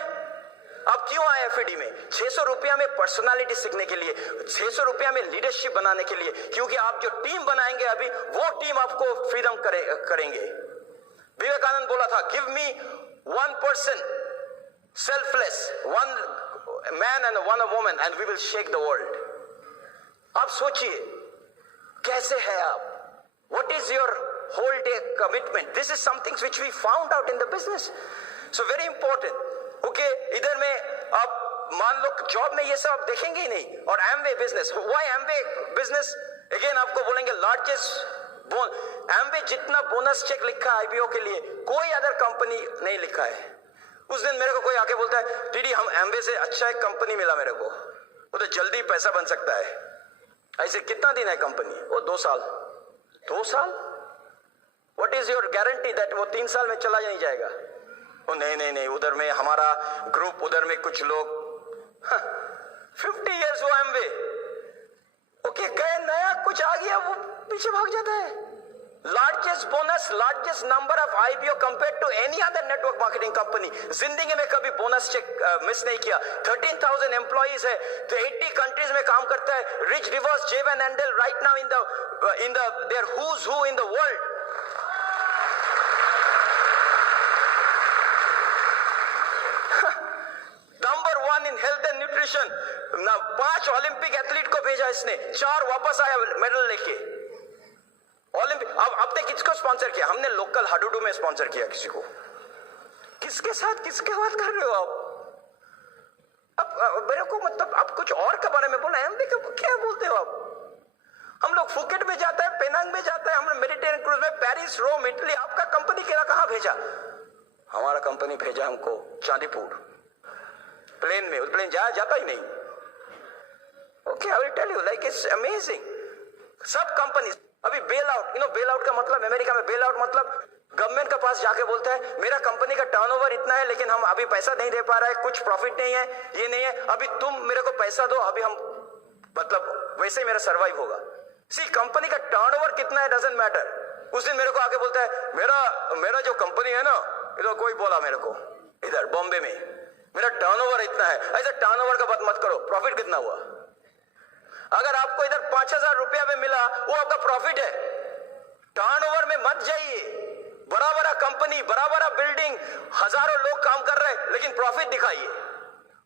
आप क्यों आए FED में? 600 रुपया में पर्सनालिटी सीखने के लिए, 600 रुपया में लीडरशिप बनाने के लिए, क्योंकि आप जो टीम बनाएंगे अभी, वो टीम आपको फ्रीडम करेंगे। विवेकानंद बोला था, give me 1 person selfless, 1 man and 1 woman and we will shake the world। आप सोचिए कैसे है आप? What is your whole day commitment? This is something which we found out in the business, so very important। Okay, इधर में आप मान लो job में ये सब आप देखेंगे ही नहीं। और Amway business, why Amway business? Again आपको बोलेंगे लार्जेस्ट एमवे जितना बोनस चेक लिखा है IPO के लिए कोई अदर कंपनी नहीं लिखा है। उस दिन मेरे को कोई आके बोलता है, टीडी हम एमवे से अच्छा एक कंपनी मिला मेरे को, वो तो जल्दी पैसा बन सकता है। ऐसे कितना दिन है कंपनी? वो 2 साल। 2 साल? What is your guarantee that वो 3 साल में चला नहीं जाएगा? वो नहीं, उधर में हमारा ग्रुप, उधर में कुछ लोग 50 इयर्स वो एमवे, ओके कहे नया कुछ आ गया वो पीछे भाग जाता है। Largest bonus, largest number of IPO compare to any other network marketing company. जिंदगी में कभी बोनस चेक मिस नहीं किया। 13,000 एम्प्लॉइज है, तो 80 कंट्रीज में काम करता है। Rich DeVos Jay Van Andel right now in the there who's who in the world। Number 1 in health and nutrition. 5 Olympic athlete को भेजा इसने, 4 वापस आया मेडल लेके ओलंपिक। अब आपने किसको स्पॉन्सर किया? हमने लोकल हाडूडू में स्पॉन्सर किया किसी को। किसके साथ किसके बात कर रहे हो आप? अब मेरे को मतलब आप कुछ और के बारे में बोला, एमवे का क्या बोलते हो आप? हम लोग फुकेट में जाता है, पेनांग में जाता है, हमने मेडिटेरियन क्रूज में पेरिस, रोम, इटली। आपका कंपनी कहाँ भेजा? हमारा कंपनी भेजा हमको चांदीपुर प्लेन में। प्लेन जाता ही नहीं। Okay, I will tell you, like it's amazing. सब कंपनी अभी बेल आउट, बेल आउट का मतलब अमेरिका में बेल आउट मतलब गवर्नमेंट के पास जाके बोलता है मेरा कंपनी का टर्नओवर इतना है लेकिन हम अभी पैसा नहीं दे पा रहा है, कुछ प्रॉफिट नहीं है, ये नहीं है, अभी तुम मेरे को पैसा दो, अभी हम मतलब वैसे ही मेरा सर्वाइव होगा। सी कंपनी का टर्नओवर कितना है डजंट मैटर। उस दिन मेरे को आके बोलता है मेरा जो कंपनी है ना, इधर कोई बोला मेरे को, इधर बॉम्बे में मेरा टर्नओवर इतना है। ऐसा टर्नओवर का बात मत करो, प्रॉफिट कितना हुआ? अगर आपको इधर 5,000 रुपया में मिला वो आपका प्रॉफिट है। टर्नओवर में मत जाइए। बड़ा बड़ा कंपनी, बड़ा बड़ा बिल्डिंग, हजारों लोग काम कर रहे हैं लेकिन प्रॉफिट दिखाइए।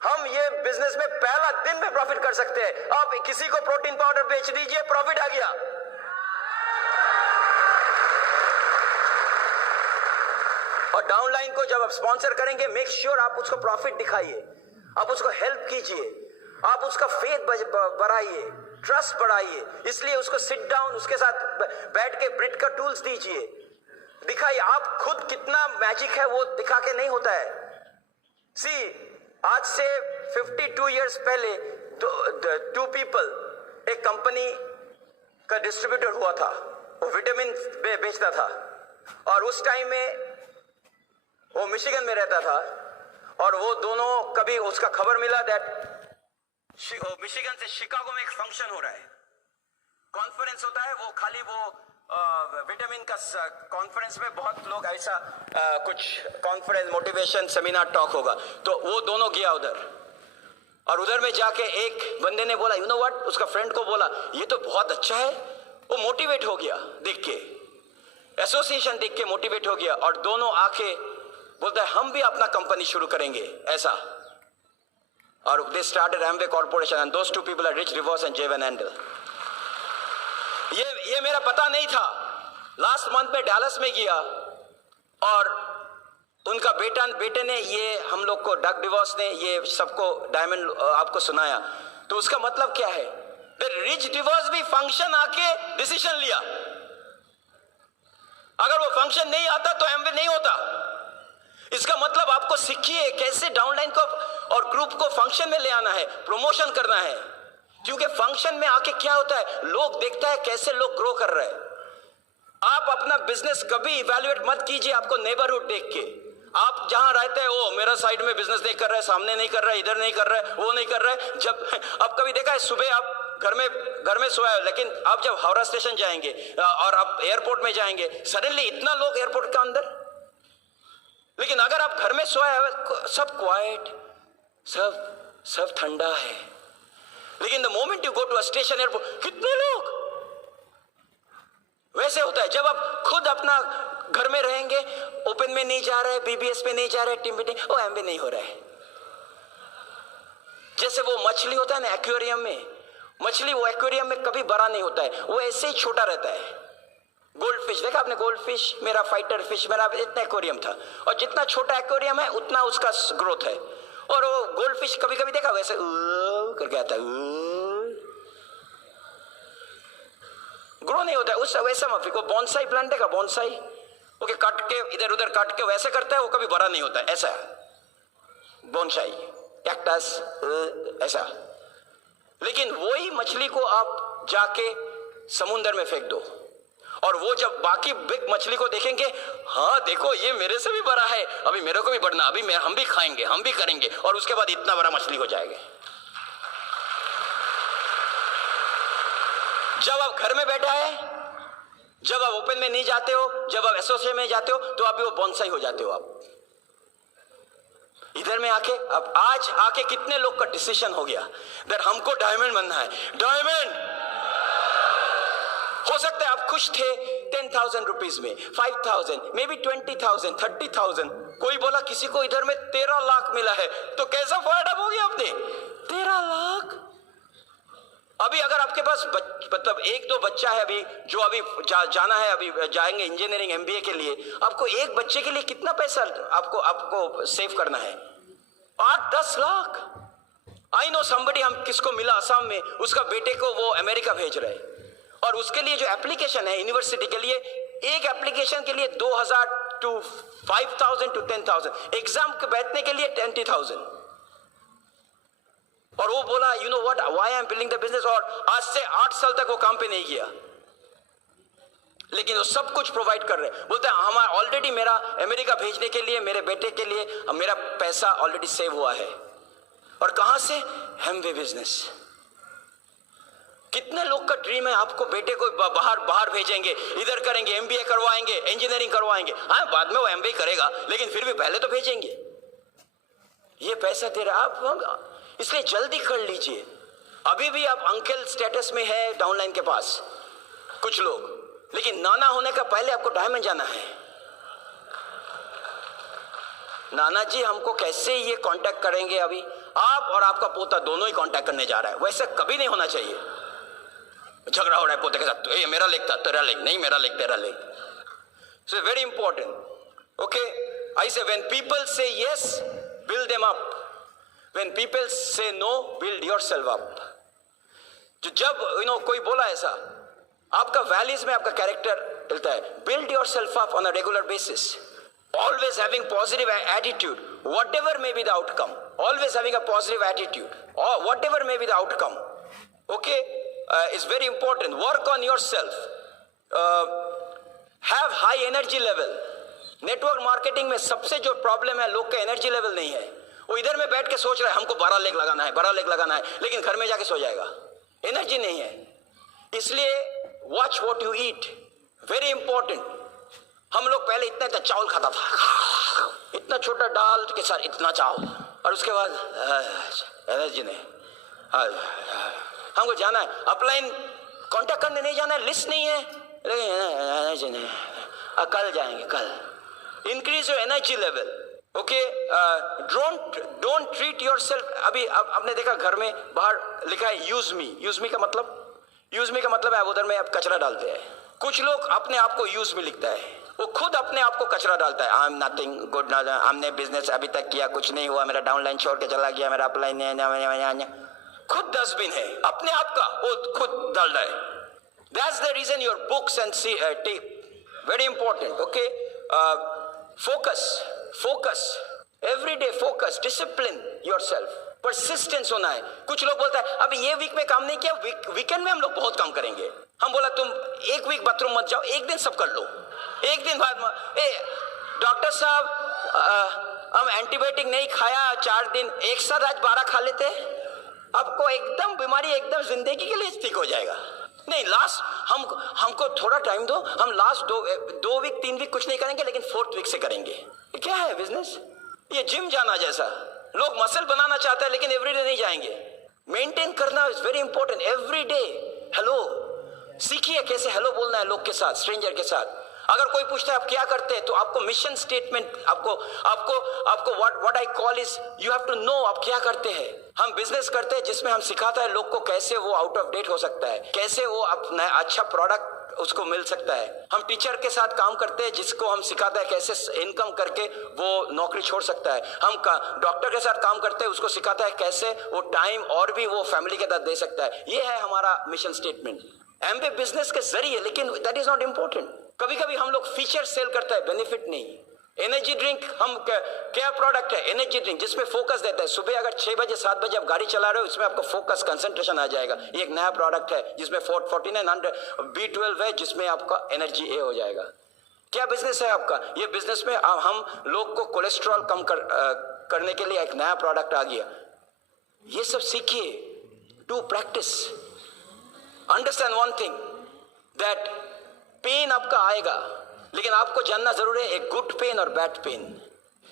हम ये बिजनेस में पहला दिन में प्रॉफिट कर सकते हैं। आप किसी को प्रोटीन पाउडर बेच दीजिए, प्रॉफिट आ गया। और डाउनलाइन को जब आप स्पॉन्सर करेंगे, मेक श्योर आप उसको प्रॉफिट दिखाइए, आप उसको हेल्प कीजिए, आप उसका फेथ बढ़ाइए, ट्रस्ट बढ़ाइए। इसलिए उसको सिट डाउन, उसके साथ बैठ के ब्रिट का टूल्स दीजिए। दिखाइए, आप खुद कितना मैजिक है वो दिखा के नहीं होता है। सी, आज से 52 इयर्स पहले टू पीपल एक कंपनी का डिस्ट्रीब्यूटर हुआ था, वो विटामिन बेचता था, और उस टाइम में वो मिशिगन में रहता था, और वो दोनों कभी उसका खबर मिला दैट मिशिगन से शिकागो में एक फंक्शन हो रहा है, कॉन्फ्रेंस होता है, वो खाली वो विटामिन का कॉन्फ्रेंस में बहुत लोग ऐसा कुछ कॉन्फ्रेंस मोटिवेशन सेमिनार टॉक होगा, तो वो दोनों गया उधर, और उधर में जाके एक बंदे ने बोला, यू नो व्हाट, उसका फ्रेंड को बोला, ये तो बहुत अच्छा है, वो मोटिवेट हो गया देख के, एसोसिएशन देख के मोटिवेट हो गया, और दोनों आके बोलता है हम भी अपना कंपनी शुरू करेंगे ऐसा, और they started Amway Corporation, and those two people are Rich DeVos and Jay Van Andel. ये मेरा पता नहीं था, लास्ट मंथ में डैलस में गया, और उनका बेटे ने ये हम लोग को, डग डिवोर्स ने ये सबको डायमंड आपको सुनाया, तो उसका मतलब क्या है, रिच डिवोर्स भी फंक्शन आके डिसीजन लिया, अगर वो फंक्शन नहीं आता तो एमवे नहीं होता। इसका मतलब आपको सीखिए कैसे डाउनलाइन को और ग्रुप को फंक्शन में ले आना है, प्रमोशन करना है, क्योंकि फंक्शन में आके क्या होता है, लोग देखता है कैसे लोग ग्रो कर रहे हैं। आप अपना बिजनेस कभी इवैल्यूएट मत कीजिए आपको नेबरहुड देख के, आप जहां रहते हैं वो मेरा साइड में बिजनेस नहीं कर रहा है, सामने नहीं कर रहा है, इधर नहीं कर रहा है, वो नहीं कर रहा है। जब अब कभी देखा है, सुबह आप घर में सोया, लेकिन आप जब हावड़ा स्टेशन जाएंगे और आप एयरपोर्ट में जाएंगे, सडनली इतना लोग एयरपोर्ट के अंदर, लेकिन अगर आप घर में सोया सब क्वाइट, सब ठंडा है, लेकिन the moment you go to a station airport, कितने लोग। वैसे होता है जब आप खुद अपना घर में रहेंगे, ओपन में नहीं जा रहे, बीबीएस पे नहीं जा रहे, टीम मीटिंग, वो एमबी नहीं हो रहा है। जैसे वो मछली होता है ना एक्वेरियम में, मछली वो एक्वेरियम में कभी बड़ा नहीं होता है, वो ऐसे ही छोटा रहता है। गोल्ड फिश देखा आपने, गोल्ड फिश, मेरा फाइटर फिश, मेरा इतना एक्वेरियम था, और जितना छोटा एक्वेरियम है उतना उसका ग्रोथ है, और वो गोल्ड फिश कभी कभी देखा वैसे करके आता है, ग्रो नहीं होता है उस वैसा। माफी को बोनसाई प्लांट देखा, बोनसाई ओके, काट के इधर उधर काट के वैसे करता है, वो कभी बड़ा नहीं होता है, ऐसा है बोनसाई, कैक्टस ऐसा। लेकिन वही मछली को आप जाके समुद्र में फेंक दो, और वो जब बाकी बिग मछली को देखेंगे, हाँ देखो ये मेरे से भी बड़ा है, अभी मेरे को भी बढ़ना, अभी हम भी खाएंगे, हम भी करेंगे, और उसके बाद इतना बड़ा मछली हो जाएगा। जब आप घर में बैठा है, जब आप ओपन में नहीं जाते हो, जब आप एसोसिएशन में जाते हो, तो अभी वो बोनसाई हो जाते हो आप। इधर में आके अब आज आके कितने लोग का डिसीजन हो गया, दर हमको डायमंड बनना है, डायमंड। हो सकता है आप खुश थे 10,000 रुपीज में, 5,000, मे बी 20,000, 30,000, कोई बोला किसी को इधर में 13 लाख मिला है, तो कैसा फायदा हो गया आपने 13 लाख। अभी अगर आपके पास मतलब एक दो बच्चा है अभी, जो अभी जाना है, अभी जाएंगे इंजीनियरिंग एमबीए के लिए, आपको एक बच्चे के लिए कितना पैसा आपको सेव करना है, 8-10 लाख। आई नो समबडी, हम किसको मिला असम में, उसका बेटे को वो अमेरिका भेज रहे, और उसके लिए जो एप्लीकेशन है यूनिवर्सिटी के लिए, एक एप्लीकेशन के लिए 2,000 to 5,000 to 10,000, एग्जाम के बैठने के लिए 20,000। और वो बोला, you know what, why I am building the business, और आज से 8 साल तक वो काम पे नहीं किया, लेकिन वो सब कुछ प्रोवाइड कर रहे हैं। बोलते हैं हमारा ऑलरेडी मेरा अमेरिका भेजने के लिए, मेरे बेटे के लिए मेरा पैसा ऑलरेडी सेव हुआ है। और कहां से, एमवे बिजनेस। कितने लोग का ड्रीम है आपको बेटे को बाहर भेजेंगे, इधर करेंगे, एमबीए करवाएंगे, इंजीनियरिंग करवाएंगे, हाँ बाद में वो एमबीए करेगा, लेकिन फिर भी पहले तो भेजेंगे। ये पैसा दे रहा आप, इसलिए जल्दी कर लीजिए। अभी भी आप अंकल स्टेटस में है डाउनलाइन के पास कुछ लोग, लेकिन नाना होने का पहले आपको डायमंड जाना है। नाना जी हमको कैसे ये कांटेक्ट करेंगे, अभी आप और आपका पोता दोनों ही कांटेक्ट करने जा रहा है, वैसे कभी नहीं होना चाहिए। झगड़ा हो रहा है पोते के साथ, ये मेरा लेग था, तेरा लेग नहीं, मेरा लेग तेरा leg. So very important. Okay, I say when people say yes, build them up, when people say no, build yourself up. जब कोई बोला ऐसा, आपका वैल्यूज में आपका कैरेक्टर चलता है. Build yourself up on a regular basis. Always having positive attitude, whatever may be the outcome. Always having a positive attitude, or whatever may be the outcome. Okay, is very important. Work on yourself. Have high energy level. Network marketing में सबसे जो problem है, लोग का energy level नहीं है. वो इधर में बैठ के सोच रहा है हमको 12 लेग लगाना है, 12 लेग लगाना है, लेकिन घर में जाके सो जाएगा. एनर्जी नहीं है. इसलिए watch what you eat, very important. हम लोग पहले इतना इतना चावल खाता था, इतना छोटा दाल के साथ इतना चावल, और उसके बाद एनर्जी नहीं. हमको जाना है अपलाइन, कांटेक्ट करने नहीं जाना है, लिस्ट नहीं है, लेकिन एनर्जी नहीं. कल जाएंगे, कल. Increase your energy level. Okay, don't treat your self. अभी आपने देखा घर में बाहर लिखा है यूज मी. यूज मी का मतलब है उधर में आप कचरा डालते हैं. कुछ लोग अपने आप को यूज मी लिखता है, वो खुद अपने आप को कचरा डालता है. आई एम नथिंग गुड, हमने बिजनेस अभी तक किया, कुछ नहीं हुआ, मेरा डाउनलाइन छोड़ के चला गया, मेरा अपलाइन. खुद डस्टबिन है अपने आप का, वो खुद डाल रहा है. That's the reason your books and tape very important. Okay, focus every day. Focus, discipline yourself. persistence होना है. कुछ लोग बोलता है अभी ये वीक में काम नहीं किया, वीकेंड में हम लोग बहुत काम करेंगे. हम बोला तुम एक वीक बाथरूम मत जाओ, एक दिन सब कर लो. एक दिन बाद डॉक्टर साहब हम एंटीबायोटिक नहीं खाया 4 दिन, एक साथ आज 12 खा लेते, आपको एकदम बीमारी एकदम जिंदगी के लिए ठीक हो जाएगा. नहीं, लास्ट हमको थोड़ा टाइम दो, हम लास्ट 2 वीक 3 वीक कुछ नहीं करेंगे, लेकिन 4th वीक से करेंगे. ये क्या है बिजनेस? ये जिम जाना जैसा. लोग मसल बनाना चाहते हैं लेकिन एवरीडे नहीं जाएंगे. मेंटेन करना is very important. Everyday hello सीखिए, कैसे हेलो बोलना है लोग के साथ, स्ट्रेंजर के साथ. अगर कोई पूछता है आप क्या करते हैं, तो आपको मिशन स्टेटमेंट, आपको what I call is you have to know आप क्या करते हैं. हम बिजनेस करते हैं जिसमें हम सिखाता है लोग को कैसे वो आउट ऑफ डेट हो सकता है, कैसे वो अपना अच्छा प्रोडक्ट उसको मिल सकता है. हम टीचर के साथ काम करते हैं जिसको हम सिखाता है कैसे इनकम करके वो नौकरी छोड़ सकता है. हम डॉक्टर के साथ काम करते हैं, उसको सिखाता है कैसे वो टाइम और भी वो फैमिली के साथ दे सकता है. ये है हमारा मिशन स्टेटमेंट. एमबी बिजनेस के जरिए, लेकिन दैट इज नॉट इंपॉर्टेंट. कभी कभी हम लोग फीचर सेल करता है, बेनिफिट नहीं. एनर्जी ड्रिंक, हम क्या प्रोडक्ट है एनर्जी ड्रिंक, जिसमें फोकस देता है. सुबह अगर 6 बजे 7 बजे आप गाड़ी चला रहे हो, इसमें आपको फोकस कंसंट्रेशन आ जाएगा. ये एक नया प्रोडक्ट है जिसमें 4900 B12 है, जिसमें आपका एनर्जी ए हो जाएगा. क्या बिजनेस है आपका? ये बिजनेस में हम लोग को कोलेस्ट्रॉल कम करने के लिए एक नया प्रोडक्ट आ गया. ये सब सीखिए. Do practice. Understand one thing, that pain आपका आएगा, लेकिन आपको जानना जरूर है एक गुड पेन और बैड पेन.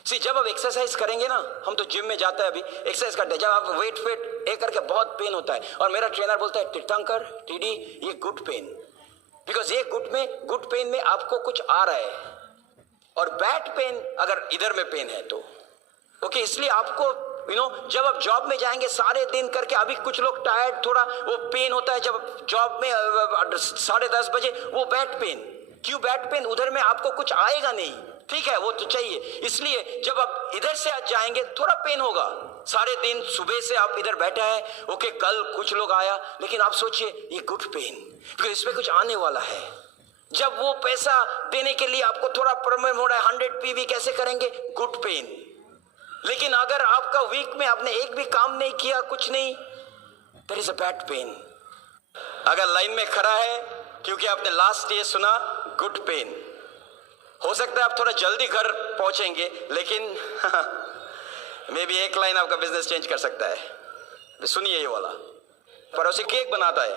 सी, जब आप एक्सरसाइज करेंगे ना, हम तो जिम में जाते हैं, अभी एक्सरसाइज करते हैं, जब आप वेट ए करके बहुत पेन होता है, और मेरा ट्रेनर बोलता है तीर्थंकर टीडी ये गुड पेन, बिकॉज ये गुड पेन में आपको कुछ आ रहा है, और बैड पेन अगर इधर में पेन है तो ओके. इसलिए आपको जब आप जॉब में जाएंगे सारे दिन करके, अभी कुछ लोग टायर्ड, थोड़ा वो पेन होता है जब जॉब में 10:30 बजे, वो बैड पेन. क्यों बैड पेन? उधर में आपको कुछ आएगा नहीं, ठीक है, वो तो चाहिए. इसलिए जब आप इधर से आज जाएंगे थोड़ा पेन होगा. सारे दिन सुबह से आप इधर बैठा है, ओके, कल कुछ लोग आया, लेकिन आप सोचिए ये गुड पेन, क्योंकि इसमें कुछ आने वाला है. जब वो पैसा देने के लिए आपको थोड़ा प्रॉब्लम हो रहा है, 100 PV कैसे करेंगे? Good pain. लेकिन अगर आपका वीक में आपने एक भी काम नहीं किया, कुछ नहीं, there is a bad pain. अगर लाइन में खड़ा है क्योंकि आपने लास्ट ये सुना, गुड पेन. हो सकता है आप थोड़ा जल्दी घर पहुंचेंगे, लेकिन मे बी एक लाइन आपका बिजनेस चेंज कर सकता है. सुनिए ये वाला. पड़ोसी केक बनाता है,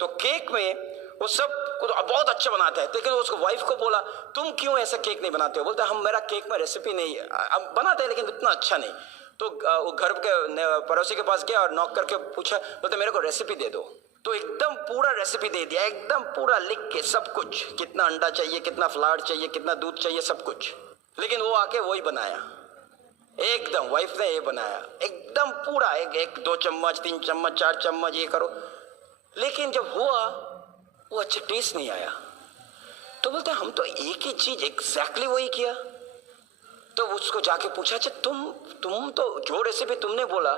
तो केक में वो सब बहुत अच्छा बनाता है, लेकिन उसको वाइफ को बोला तुम क्यों ऐसा केक नहीं बनाते हो? बोलता है हम, मेरा केक में रेसिपी नहीं, अब बनाते हैं लेकिन इतना अच्छा नहीं. तो वो घर के पड़ोसी के पास गया और नॉक करके पूछा, बोलते मेरे को रेसिपी दे दो. तो एकदम पूरा रेसिपी दे दिया, एकदम पूरा लिख के सब कुछ, कितना अंडा चाहिए, कितना फ्लावर चाहिए, कितना दूध चाहिए, सब कुछ. लेकिन वो आके वही बनाया, एकदम वाइफ ने ये बनाया, एकदम पूरा 1-2 चम्मच 3 चम्मच 4 चम्मच ये करो. लेकिन जब हुआ वो अच्छा टेस्ट नहीं आया. तो बोलते हम तो एक ही चीज एग्जैक्टली वही किया. तो उसको जाके पूछा, अच्छा तुम तो जो रेसिपी तुमने बोला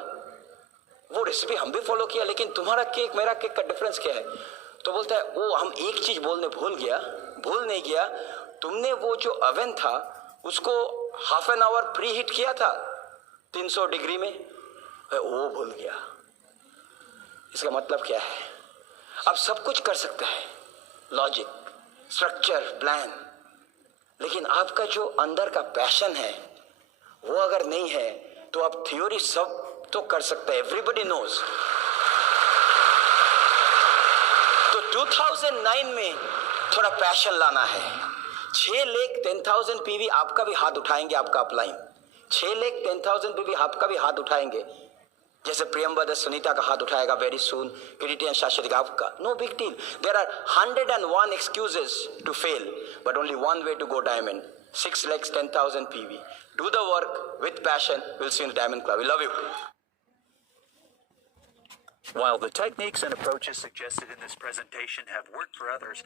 वो रेसिपी हम भी फॉलो किया, लेकिन तुम्हारा केक मेरा केक का डिफरेंस क्या है? तो बोलता है वो हम एक चीज भूल नहीं गया, तुमने वो जो ओवन था उसको half an hour pre heat किया था 300 डिग्री में, वो भूल गया। इसका मतलब क्या है? आप सब कुछ कर सकते हैं, लॉजिक, स्ट्रक्चर, प्लान, लेकिन आपका जो अंदर का पैशन है वो अगर नहीं है तो आप थ्योरी सब तो कर सकते हैं, एवरीबडी नोज। तो 2009 में थोड़ा पैशन लाना है। 6,10,000 पीवी आपका भी हाथ उठाएंगे, आपका अपलाइन 6,10,000 पीवी आपका भी हाथ उठाएंगे, जैसे प्रियंवदा सुनीता का हाथ उठाएगा वेरी सून, किरीटियन शाश्वती का आपका। No big deal. There are 101 excuses to fail, but only one way to go diamond. 6,10,000 PV. Do the work with passion. We'll see you in the Diamond Club. We love you. While the techniques and approaches suggested in this presentation have worked for others,